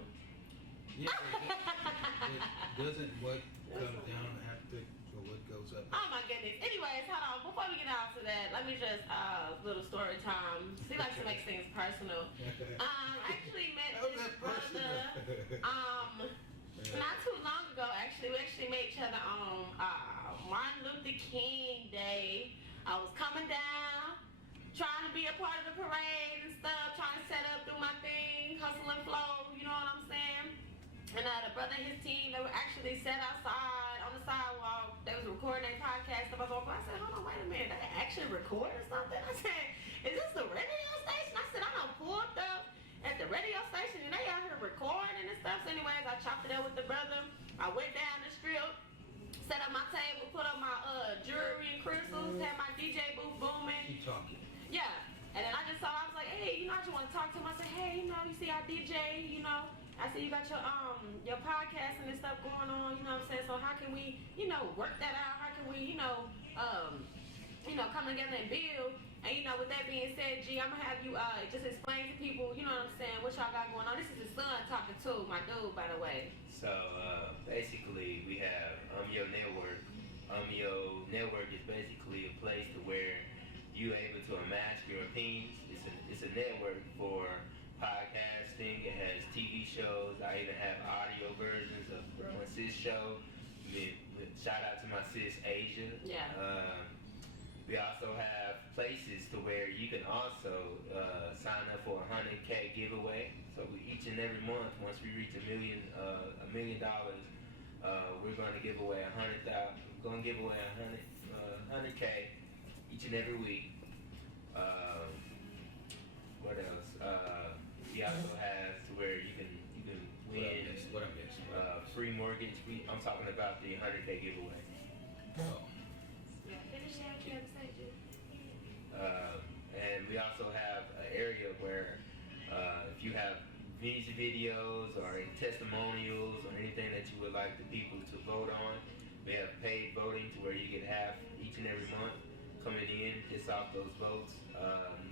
Yeah, but doesn't what comes down after or what goes up? Oh my goodness. Anyways, hold on. Before we get out to that, let me just little story time. He likes to make things personal. I actually met this brother not too long ago. Actually, we actually met each other on Martin Luther King Day. I was coming down, trying to be a part of the parade and stuff, trying to set up, do my thing, hustle and flow. You know what I'm saying? And the brother and his team, they were actually set outside on the sidewalk. They was recording their podcast. I said, hold on, wait a minute. They actually recording something? I said, is this the radio station? I said, I done pulled up at the radio station and they out here recording and stuff. So anyways, I chopped it up with the brother. I went down the strip, set up my table, put up my jewelry and crystals, had my DJ booth booming. Keep talking. Yeah. And then I just saw, I was like, hey, you know, I just want to talk to him. I said, hey, you know, you see our DJ, you know. I said, you got your podcast and this stuff going on, you know what I'm saying? So how can we, you know, work that out? How can we, you know, come together and build? And, you know, with that being said, G, I'm going to have you just explain to people, you know what I'm saying, what y'all got going on. This is his son talking too, my dude, by the way. So basically, we have UMYO Network. UMYO Network is basically a place to where you're able to amass your opinions. It's a network for podcasting. It has TV shows. I even have audio versions of my sis show. Shout out to my sis Asia. Yeah. We also have places to where you can also sign up for a 100K giveaway. So each and every month, once we reach $1 million, we're going to give away 100,000. We're going to give away 100K each and every week. What else? We also have to where you can win free mortgage. I'm talking about the 100K giveaway. Oh. Yeah, finish that. You have to say, Jim. And we also have an area where if you have music videos or any testimonials or anything that you would like the people to vote on, we have paid voting to where you get half each and every month coming in just off those votes.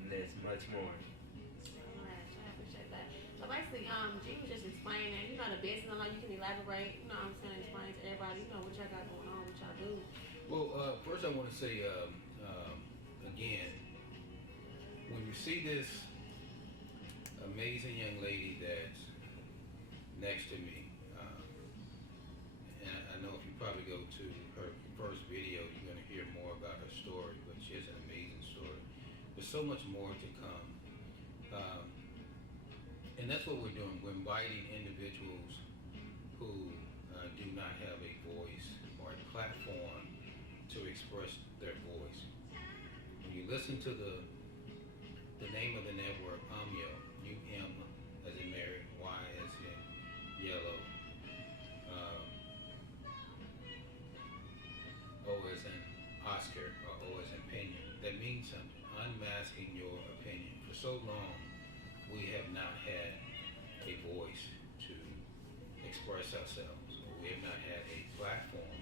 There's much more. Alright, I appreciate that. So basically, G was just explaining, the business. I know you can elaborate, what I'm saying, explain to everybody, what y'all got going on, what y'all do. Well, first I want to say, again, when you see this amazing young lady that's next to me, and I know if you probably go to her first video, you're going to hear more about her story, but she has an amazing story. There's so much more to come. And that's what we're doing. We're inviting individuals who do not have a voice or a platform to express their voice. When you listen to the name of the network, UMYO, U-M as in Mary, Y as in yellow, O as in Oscar, or O as in opinion. That means something. Unmasking your opinion. For so long, we have not had a voice to express ourselves. We have not had a platform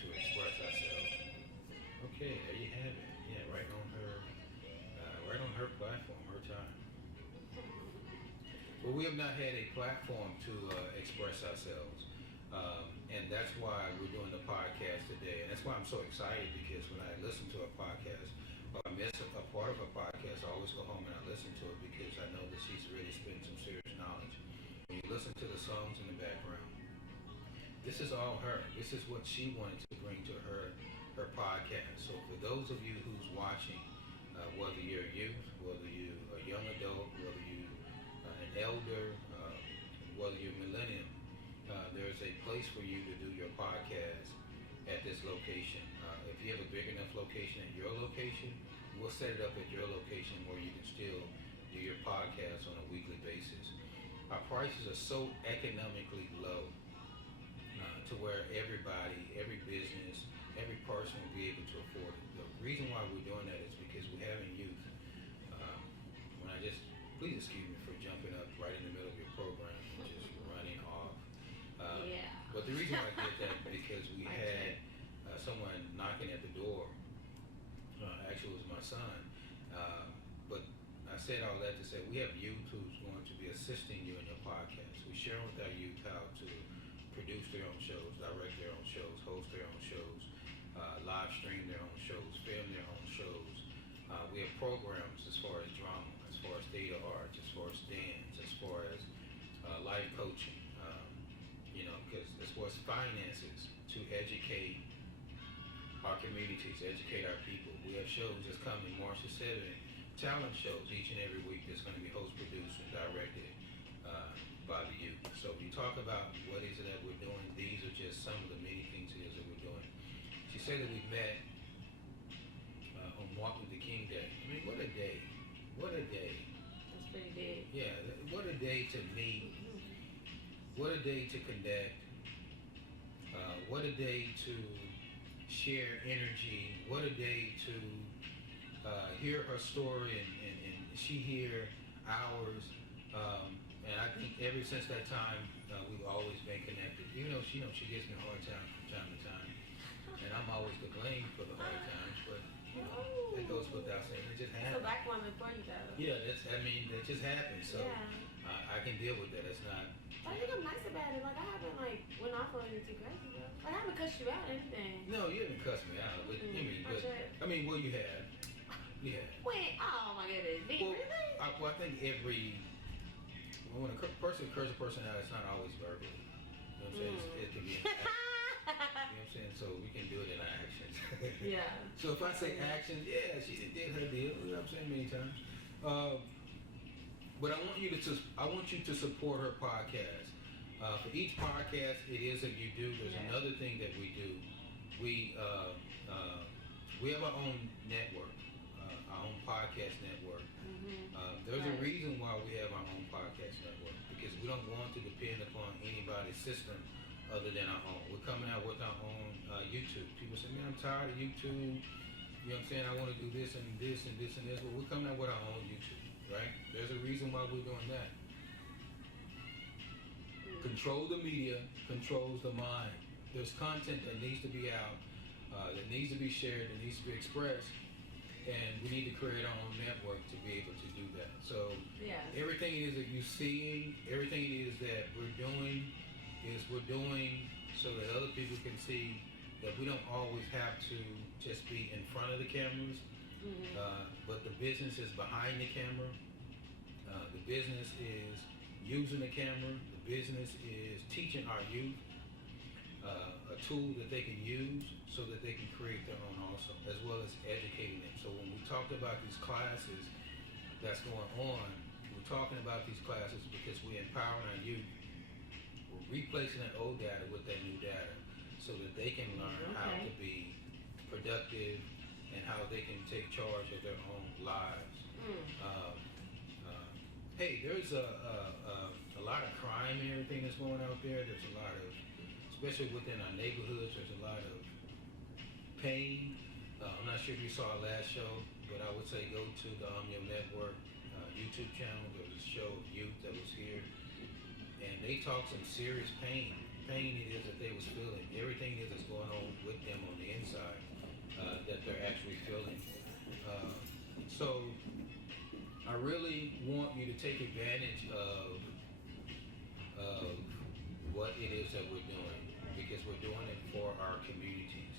to express ourselves. Okay, there you have it. Yeah, right on her platform, her time. But we have not had a platform to express ourselves. And that's why we're doing the podcast today. And that's why I'm so excited, because when I listen to a podcast, or I miss a part of a podcast, I always go home and I listen to it, because I know that she's really spent some serious knowledge. When you listen to the songs in the background, this is all her. This is what she wanted to bring to her podcast. So for those of you who's watching, whether you're a youth, whether you're a young adult, whether you're an elder, whether you're a millennium, there's a place for you to do your podcast at this location. If you have a big enough location at your location, we'll set it up at your location where you can still do your podcast on a weekly basis. Our prices are so economically low to where everybody, every business, every person will be able to afford it. The reason why we're doing that is because we're having youth. Please excuse me for jumping up right in the middle of your program and just running off. Yeah. But the reason why I did that because we had someone knocking at the door. Actually, it was my son. But I said all that to say we have youth who's going to be assisting you in your podcast. We share with our youth how to produce their own shows, direct their own shows, host their own shows, live stream their own shows, film their own shows. We have programs as far as drama, as far as theater art, as far as dance, as far as life coaching, because as far as finances, to educate our communities, educate our people. We have shows that's coming March the 7th, talent shows each and every week that's going to be host, produced, and directed by the youth. So if you talk about what is it that we're doing, these are just some of the many things it is that we're doing. She said that we met on Martin Luther King Day. I mean, what a day. What a day. That's pretty big. Yeah, what a day to meet. What a day to connect. What a day to share energy. What a day to hear her story and she hear ours. And I think ever since that time, we've always been connected. Even though she gives me a hard time from time to time. And I'm always to blame for the hard times, but that goes without saying. It just happens. It's a black woman for you, though. Yeah, that just happens. So Yeah. I can deal with that. It's not. I think I'm nice about it. Like, I haven't, went off on you too crazy, bro. Like, I haven't cussed you out or anything. No, you haven't cussed me out. But, well, you have. Yeah. Wait, oh my goodness. Well, Really? I think when a person curses a person out, it's not always verbally. You know what I'm saying? It can be. what I'm saying? So we can do it in action. Yeah. So if I say action, yeah, she did her deal. You know what I'm saying, many times. But I want you to support her podcast. For each podcast, it is that you do. There's another thing that we do. We have our own network, our own podcast network. There's a reason why we have our own podcast network, because we don't want to depend upon anybody's system other than our own. We're coming out with our own YouTube. People say, man, I'm tired of YouTube. You know what I'm saying? I want to do this and this and this and this. Well, we're coming out with our own YouTube, right? There's a reason why we're doing that. Control the media, controls the mind. There's content that needs to be out, that needs to be shared, that needs to be expressed, and we need to create our own network to be able to do that. So everything it is that you're seeing, everything it is that we're doing so that other people can see that we don't always have to just be in front of the cameras, but the business is behind the camera. The business is using the camera. The business is teaching our youth a tool that they can use so that they can create their own also, as well as educating them. So when we talked about these classes that's going on, we're talking about these classes because we're empowering our youth. We're replacing that old data with that new data so that they can learn how to be productive and how they can take charge of their own lives. Hey, there's a lot of crime and everything that's going out there. There's a lot of, especially within our neighborhoods, there's a lot of pain. I'm not sure if you saw our last show, but I would say go to the UMYO Network YouTube channel. There was a show of youth that was here, and they talked some serious pain. Pain it is that they was feeling. Everything it is that's going on with them on the inside that they're actually feeling. So I really want you to take advantage of what it is that we're doing, because we're doing it for our communities.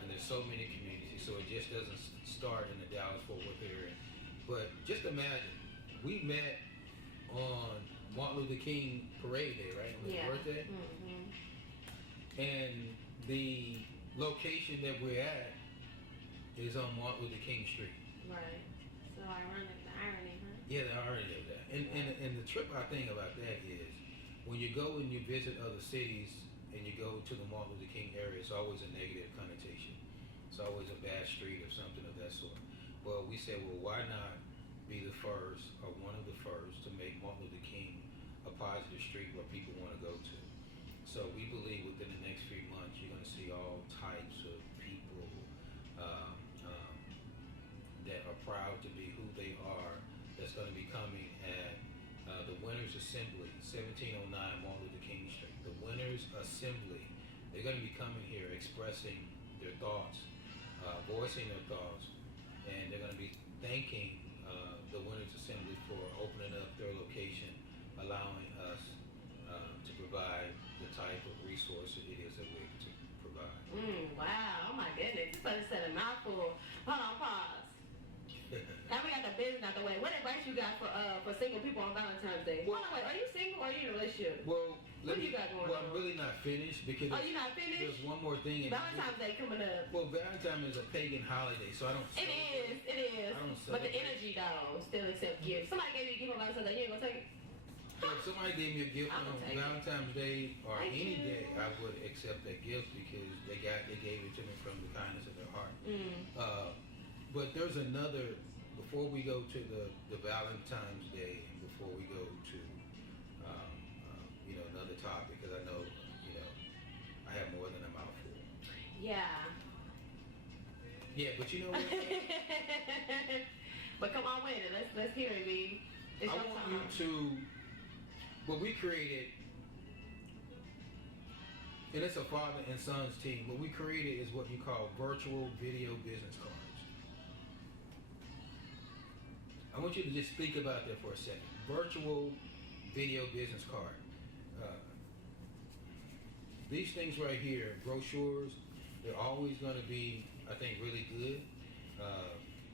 And there's so many communities, so it just doesn't start in the Dallas-Fort Worth area. But just imagine, we met on Martin Luther King Parade Day, right? On his birthday. And the location that we're at is on Martin Luther King Street. Right. So ironic, the irony, huh? Yeah, the irony of that. And the trip I think about that is when you go and you visit other cities and you go to the Martin Luther King area, it's always a negative connotation. It's always a bad street or something of that sort. Well, we said, well, why not be the first or one of the first to make Martin Luther King a positive street where people want to go to? So we believe within the next few months, you're going to see all types of people that are proud to be who they are, that's going to be coming at the Winners Assembly, 1709 Martin Luther King Street. The Winners Assembly, they're going to be coming here expressing their thoughts, voicing their thoughts, and they're going to be thanking the Winners Assembly for opening up their location, allowing us to provide the type of resources it is that we're able to provide. Wow, oh my goodness, this person said a mouthful. Hold on, pause. Now we got the business out the way. What advice you got for single people on Valentine's Day? Hold on, wait, are you single or are you in a relationship? Well, what you got going on? I'm really not finished because you're not finished? There's one more thing. Valentine's Day coming up. Well, Valentine's is a pagan holiday, so I don't. It is. I don't but the energy, though, still accept gifts. Somebody gave you a gift on Valentine's Day, you ain't gonna take it? If somebody gave me a gift on Valentine's Day or any day, I would accept that gift because they gave it to me from the kindness of their heart. But there's another. Before we go to the Valentine's Day, and before we go to another topic, because I know I have more than a mouthful. Yeah. Yeah, but you know what? But come on with it. Let's hear it, B. I want you to. What we created, and it's a father and son's team. What we created is what you call virtual video business cards. I want you to just think about that for a second. Virtual video business card. These things right here, brochures, they're always going to be, I think, really good.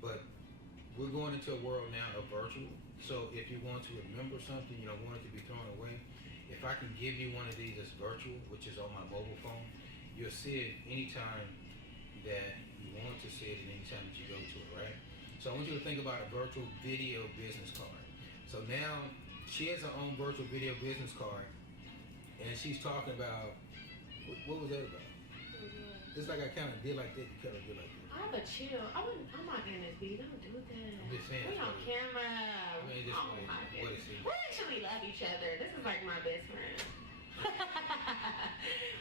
But we're going into a world now of virtual. So if you want to remember something, you don't want it to be thrown away. If I can give you one of these that's virtual, which is on my mobile phone, you'll see it anytime that you want to see it and anytime that you go to it, right? So I want you to think about a virtual video business card. So now she has her own virtual video business card, and she's talking about, what was that about? It's like I kind of did like that, you kind of did like that. I'm a chill. I'm not in this beat. Don't do that. I'm just saying. We on camera. I mean, just oh my goodness. We actually love each other. This is like my best friend.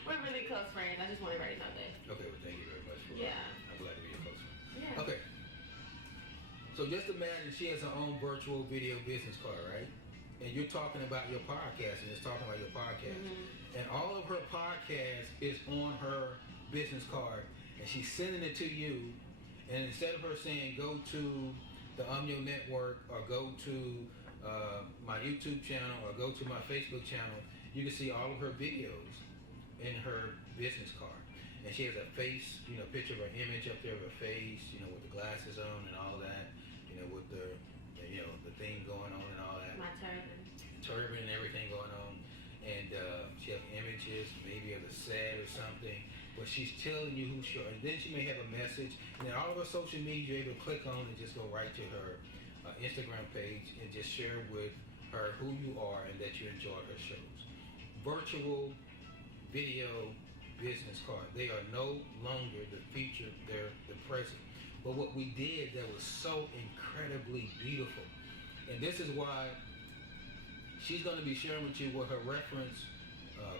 We're really close friends. I just want everybody to know that. Okay, well, thank you very much for I'm glad to be your close friend. Yeah. Okay. So just imagine she has her own virtual video business card, right? And you're talking about your podcast, and it's talking about your podcast. And all of her podcast is on her business card, and she's sending it to you. And instead of her saying, go to the UMYO Network, or go to my YouTube channel, or go to my Facebook channel, you can see all of her videos in her business card. And she has a face, picture of her image up there of her face, with the glasses on and all that, with the thing going on and all that. My Turban and everything going on. And she has images, maybe of the set or something, but she's telling you who she is. And then she may have a message, and then all of her social media you're able to click on and just go right to her Instagram page and just share with her who you are and that you enjoy her shows. Virtual video business card. They are no longer the future, they're the present. But what we did that was so incredibly beautiful, and this is why she's going to be sharing with you what her reference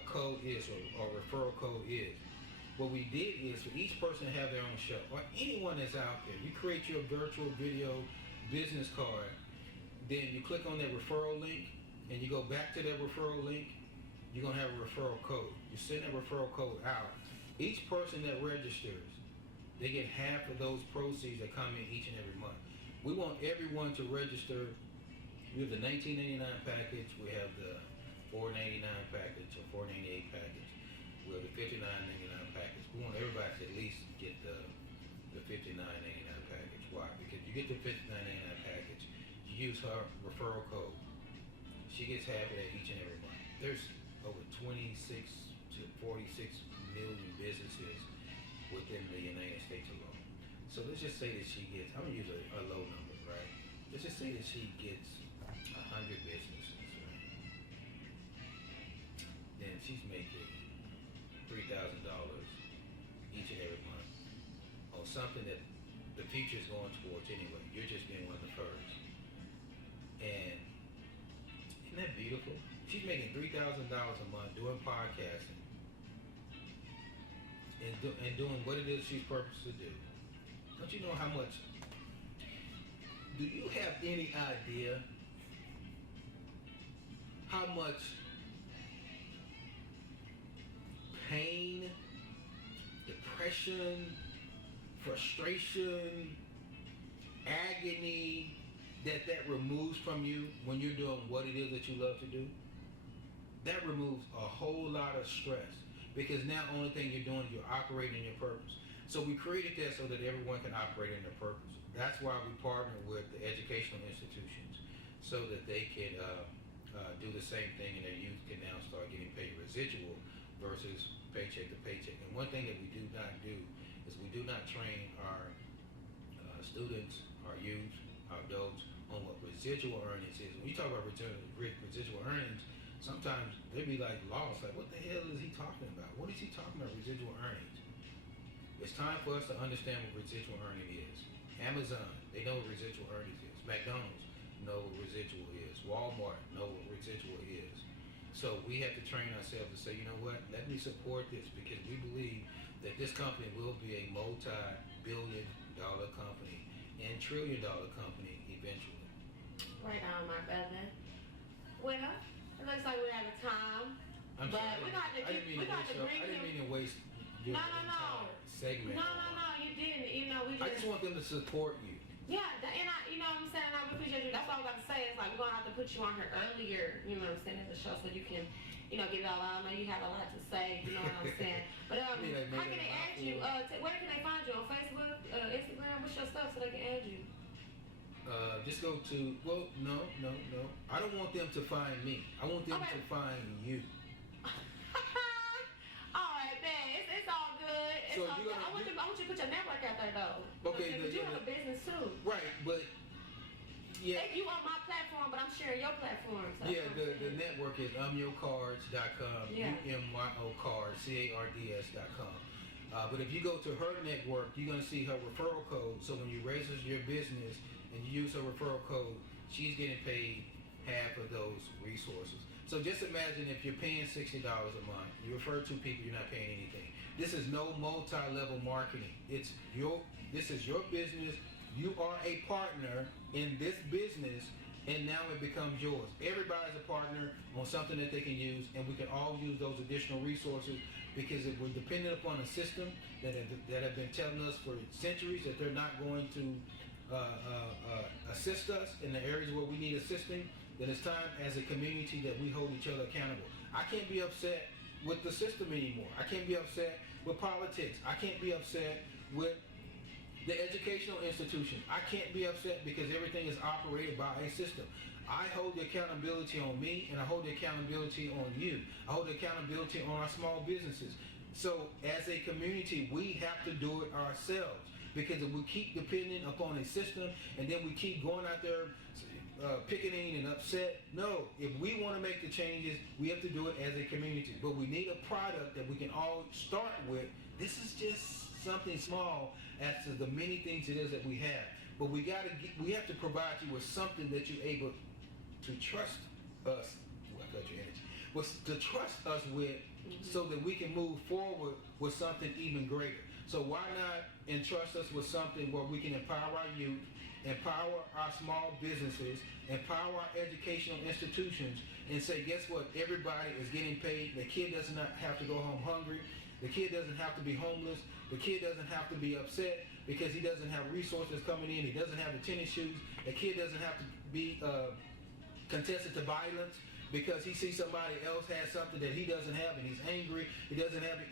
code is, or referral code is. What we did is, for each person to have their own show, or anyone that's out there, you create your virtual video business card, then you click on that referral link, and you go back to that referral link, you're going to have a referral code. You send that referral code out. Each person that registers, they get half of those proceeds that come in each and every month. We want everyone to register. We have the $19.99 package. We have the $4.99 package, or $4.98 package. We have the $59.99 package. We want everybody to at least get the $59.99 package. Why? Because you get the $59.99 package, you use her referral code. She gets half of that each and every month. There's over 26 to 46 million businesses within the United States alone. So let's just say that she gets, I'm going to use a low number, right? Let's just say that she gets 100 businesses, right? Then she's making $3,000 each and every month on something that the future is going towards anyway. You're just being one of the first. And isn't that beautiful? She's making $3,000 a month doing podcasting and doing what it is she's purposed to do. Don't you know how much? Do you have any idea how much pain, depression, frustration, agony that removes from you when you're doing what it is that you love to do? That removes a whole lot of stress, because now the only thing you're doing is you're operating your purpose. So we created that so that everyone can operate in their purpose. That's why we partner with the educational institutions, so that they can do the same thing, and their youth can now start getting paid residual versus paycheck to paycheck. And one thing that we do not do is we do not train our students, our youth, our adults on what residual earnings is. When you talk about residual earnings, sometimes they be like lost, like what the hell is he talking about? What is he talking about, residual earnings? It's time for us to understand what residual earning is. Amazon, they know what residual earnings is. McDonald's know what residual is. Walmart know what residual is. So we have to train ourselves to say, you know what, let me support this, because we believe that this company will be a multi-billion-dollar company and trillion-dollar company eventually. Right on, my brother. Well, it looks like we're out of time. I'm but sorry, I didn't mean to waste your entire segment. No, you didn't. I just want them to support you. Yeah, and you know what I'm saying? I appreciate you. That's all I was about to say. It's like we're going to have to put you on here earlier, you know what I'm saying, at the show, so you can, get it all out. I know you have a lot to say, you know what I'm saying? But how can they add you? Where can they find you? On Facebook, Instagram? What's your stuff so they can add you? Just go to, no. I don't want them to find me. I want them to find you. All right, man. It's all put your network out there though. Okay, but you have a business too. Right, but yeah. You on my platform, but I'm sharing your platform. So Yeah, the network is UMYOcards.com, Yeah. UMYOcards.com. But if you go to her network, you're going to see her referral code. So when you register your business and you use her referral code, she's getting paid half of those resources. So just imagine if you're paying $60 a month, you refer two people, you're not paying anything. This is no multi-level marketing. This is your business. You are a partner in this business, and now it becomes yours. Everybody's a partner on something that they can use, and we can all use those additional resources because if we're dependent upon a system that have been telling us for centuries that they're not going to assist us in the areas where we need assisting, then it's time as a community that we hold each other accountable. I can't be upset with the system anymore. I can't be upset with politics. I can't be upset with the educational institution. I can't be upset because everything is operated by a system. I hold the accountability on me, and I hold the accountability on you. I hold the accountability on our small businesses. So as a community, we have to do it ourselves, because if we keep depending upon a system and then we keep going out there picketing and upset, no, if we want to make the changes, we have to do it as a community. But we need a product that we can all start with. This is just something small as to the many things it is that we have. But we have to provide you with something that you're able to trust us. I got your energy. To trust us with, so that we can move forward with something even greater. So why not entrust us with something where we can empower our youth, empower our small businesses, empower our educational institutions, and say, guess what? Everybody is getting paid. The kid does not have to go home hungry. The kid doesn't have to be homeless. The kid doesn't have to be upset because he doesn't have resources coming in. He doesn't have the tennis shoes. The kid doesn't have to be contested to violence because he sees somebody else has something that he doesn't have and he's angry. He doesn't have it.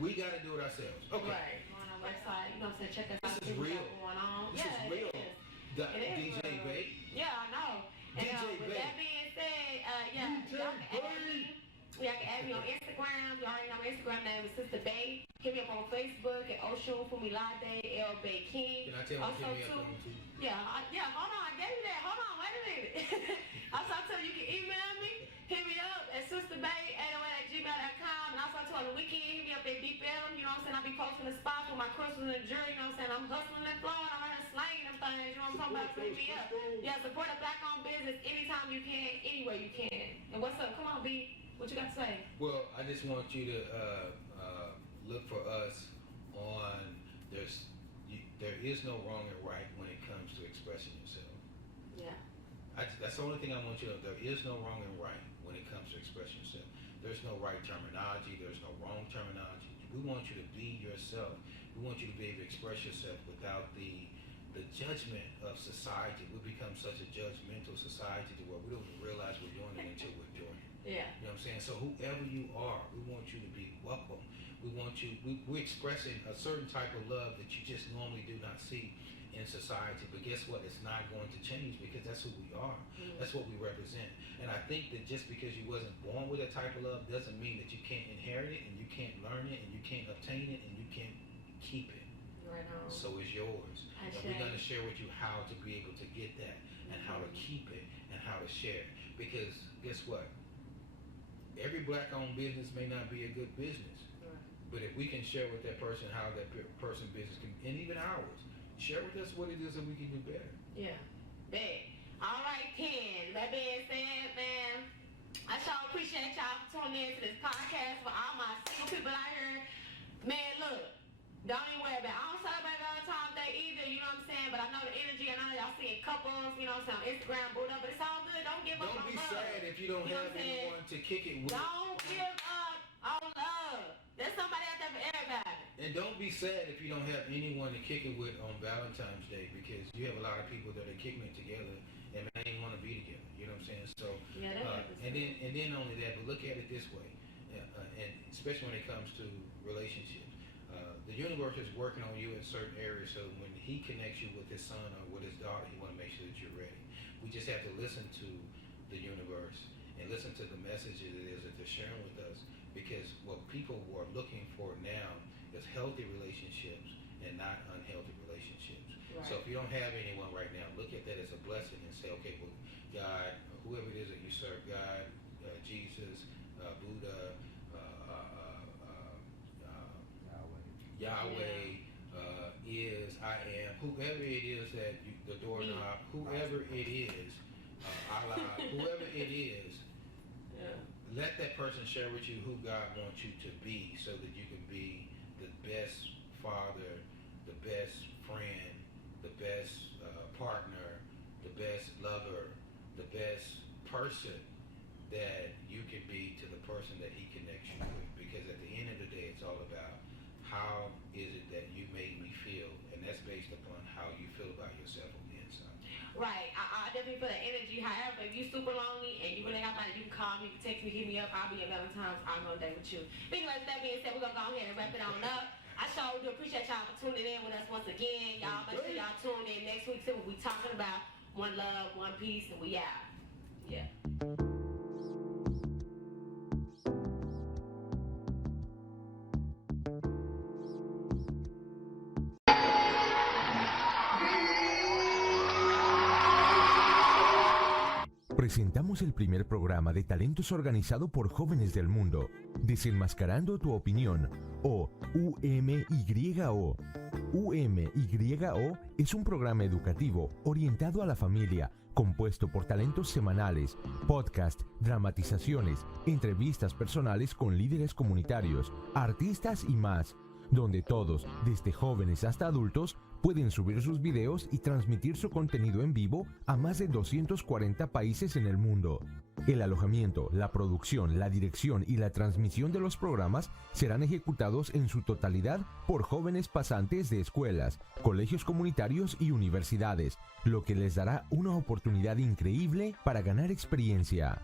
We got to do it ourselves. Okay. Right. On our website, you know what I'm saying? Check us out. This is real. Going on. This is real. It is. DJ real. Babe. Yeah, I know. And DJ with Babe. that being said, y'all can add me on Instagram. You already know my Instagram name is Sister Bay. Hit me up on Facebook at Oshun Fumilade El Bay King. Can I tell you to hit me up on too? Yeah, hold on, I gave you that. Hold on, wait a minute. Also, I told you can email me, hit me up at sisterbay808@gmail.com. And also, I told you the weekend, hit me up at Deep Ellum. You know what I'm saying? I'll be posting the spots with my crystals and jewelry. You know what I'm saying? I'm hustling that floor and I'm out here slanging them things. You know what I'm talking about? So hit me up. Yeah, support a black-owned business anytime you can, anywhere you can. And what's up? Come on, B. What you got to say? Well, I just want you to look for us on there is no wrong and right when it comes to expressing yourself. Yeah. That's the only thing I want you to know. There is no wrong and right when it comes to expressing yourself. There's no right terminology. There's no wrong terminology. We want you to be yourself. We want you to be able to express yourself without the judgment of society. We become such a judgmental society to where we don't even realize we're doing it until we're doing it. Yeah. You know what I'm saying? So whoever you are, we want you to be welcome. We're expressing a certain type of love that you just normally do not see in society. But guess what? It's not going to change because that's who we are. Mm-hmm. That's what we represent. And I think that just because you wasn't born with that type of love doesn't mean that you can't inherit it and you can't learn it and you can't obtain it and you can't keep it. Right on. So it's yours. And we're going to share with you how to be able to get that and how to keep it and how to share it. Because guess what? Every black-owned business may not be a good business. Right. But if we can share with that person how that person business can, and even ours, share with us what it is that we can do better. Yeah. Big. All right, Ken. That being said, man, I sure appreciate y'all for tuning in to this podcast for all my single people out here. Man, look. Don't even worry about it. I don't celebrate Valentine's Day either, you know what I'm saying? But I know the energy, I know y'all seeing couples, you know what I'm saying, on Instagram, boot up, but it's all good. Don't give up on love. Don't be sad if you don't have anyone to kick it with. Don't give up on love. There's somebody out there for everybody. And don't be sad if you don't have anyone to kick it with on Valentine's Day, because you have a lot of people that are kicking it together and they ain't want to be together. You know what I'm saying? So, yeah, and then only that, but look at it this way, and especially when it comes to relationships. The universe is working on you in certain areas, so when he connects you with his son or with his daughter, he want to make sure that you're ready. We just have to listen to the universe and listen to the messages it is that they're sharing with us, because what people are looking for now There's healthy relationships and not unhealthy relationships. Right. So if you don't have anyone right now, look at that as a blessing and say, okay, well, God, whoever it is that you serve, God, Jesus, Buddha, Yahweh, is, I am, whoever it is that you, the doorknob, whoever it is, Allah, whoever it is, let that person share with you who God wants you to be so that you can be the best father, the best friend, the best partner, the best lover, the best person that you can be to the person that he connects you with. Because at the end of the day, it's all about how is it that you make me feel, and that's based upon how you feel about yourself on the inside. Right. I definitely feel the energy. However, if you super lonely and you really got somebody, you can call me, you can text me, hit me up. I'll be available times. I'm on a day with you. Anyways, that being said, we're going to go ahead and wrap it on up. I sure do appreciate y'all for tuning in with us once again. Y'all make sure y'all tune in next week. See what we talking about. One love, one peace, and we out. Yeah. Presentamos el primer programa de talentos organizado por jóvenes del mundo, Desenmascarando tu opinión, o UMYO. UMYO es un programa educativo orientado a la familia, compuesto por talentos semanales, podcast, dramatizaciones, entrevistas personales con líderes comunitarios, artistas y más, donde todos, desde jóvenes hasta adultos, pueden subir sus videos y transmitir su contenido en vivo a más de 240 países en el mundo. El alojamiento, la producción, la dirección y la transmisión de los programas serán ejecutados en su totalidad por jóvenes pasantes de escuelas, colegios comunitarios y universidades, lo que les dará una oportunidad increíble para ganar experiencia.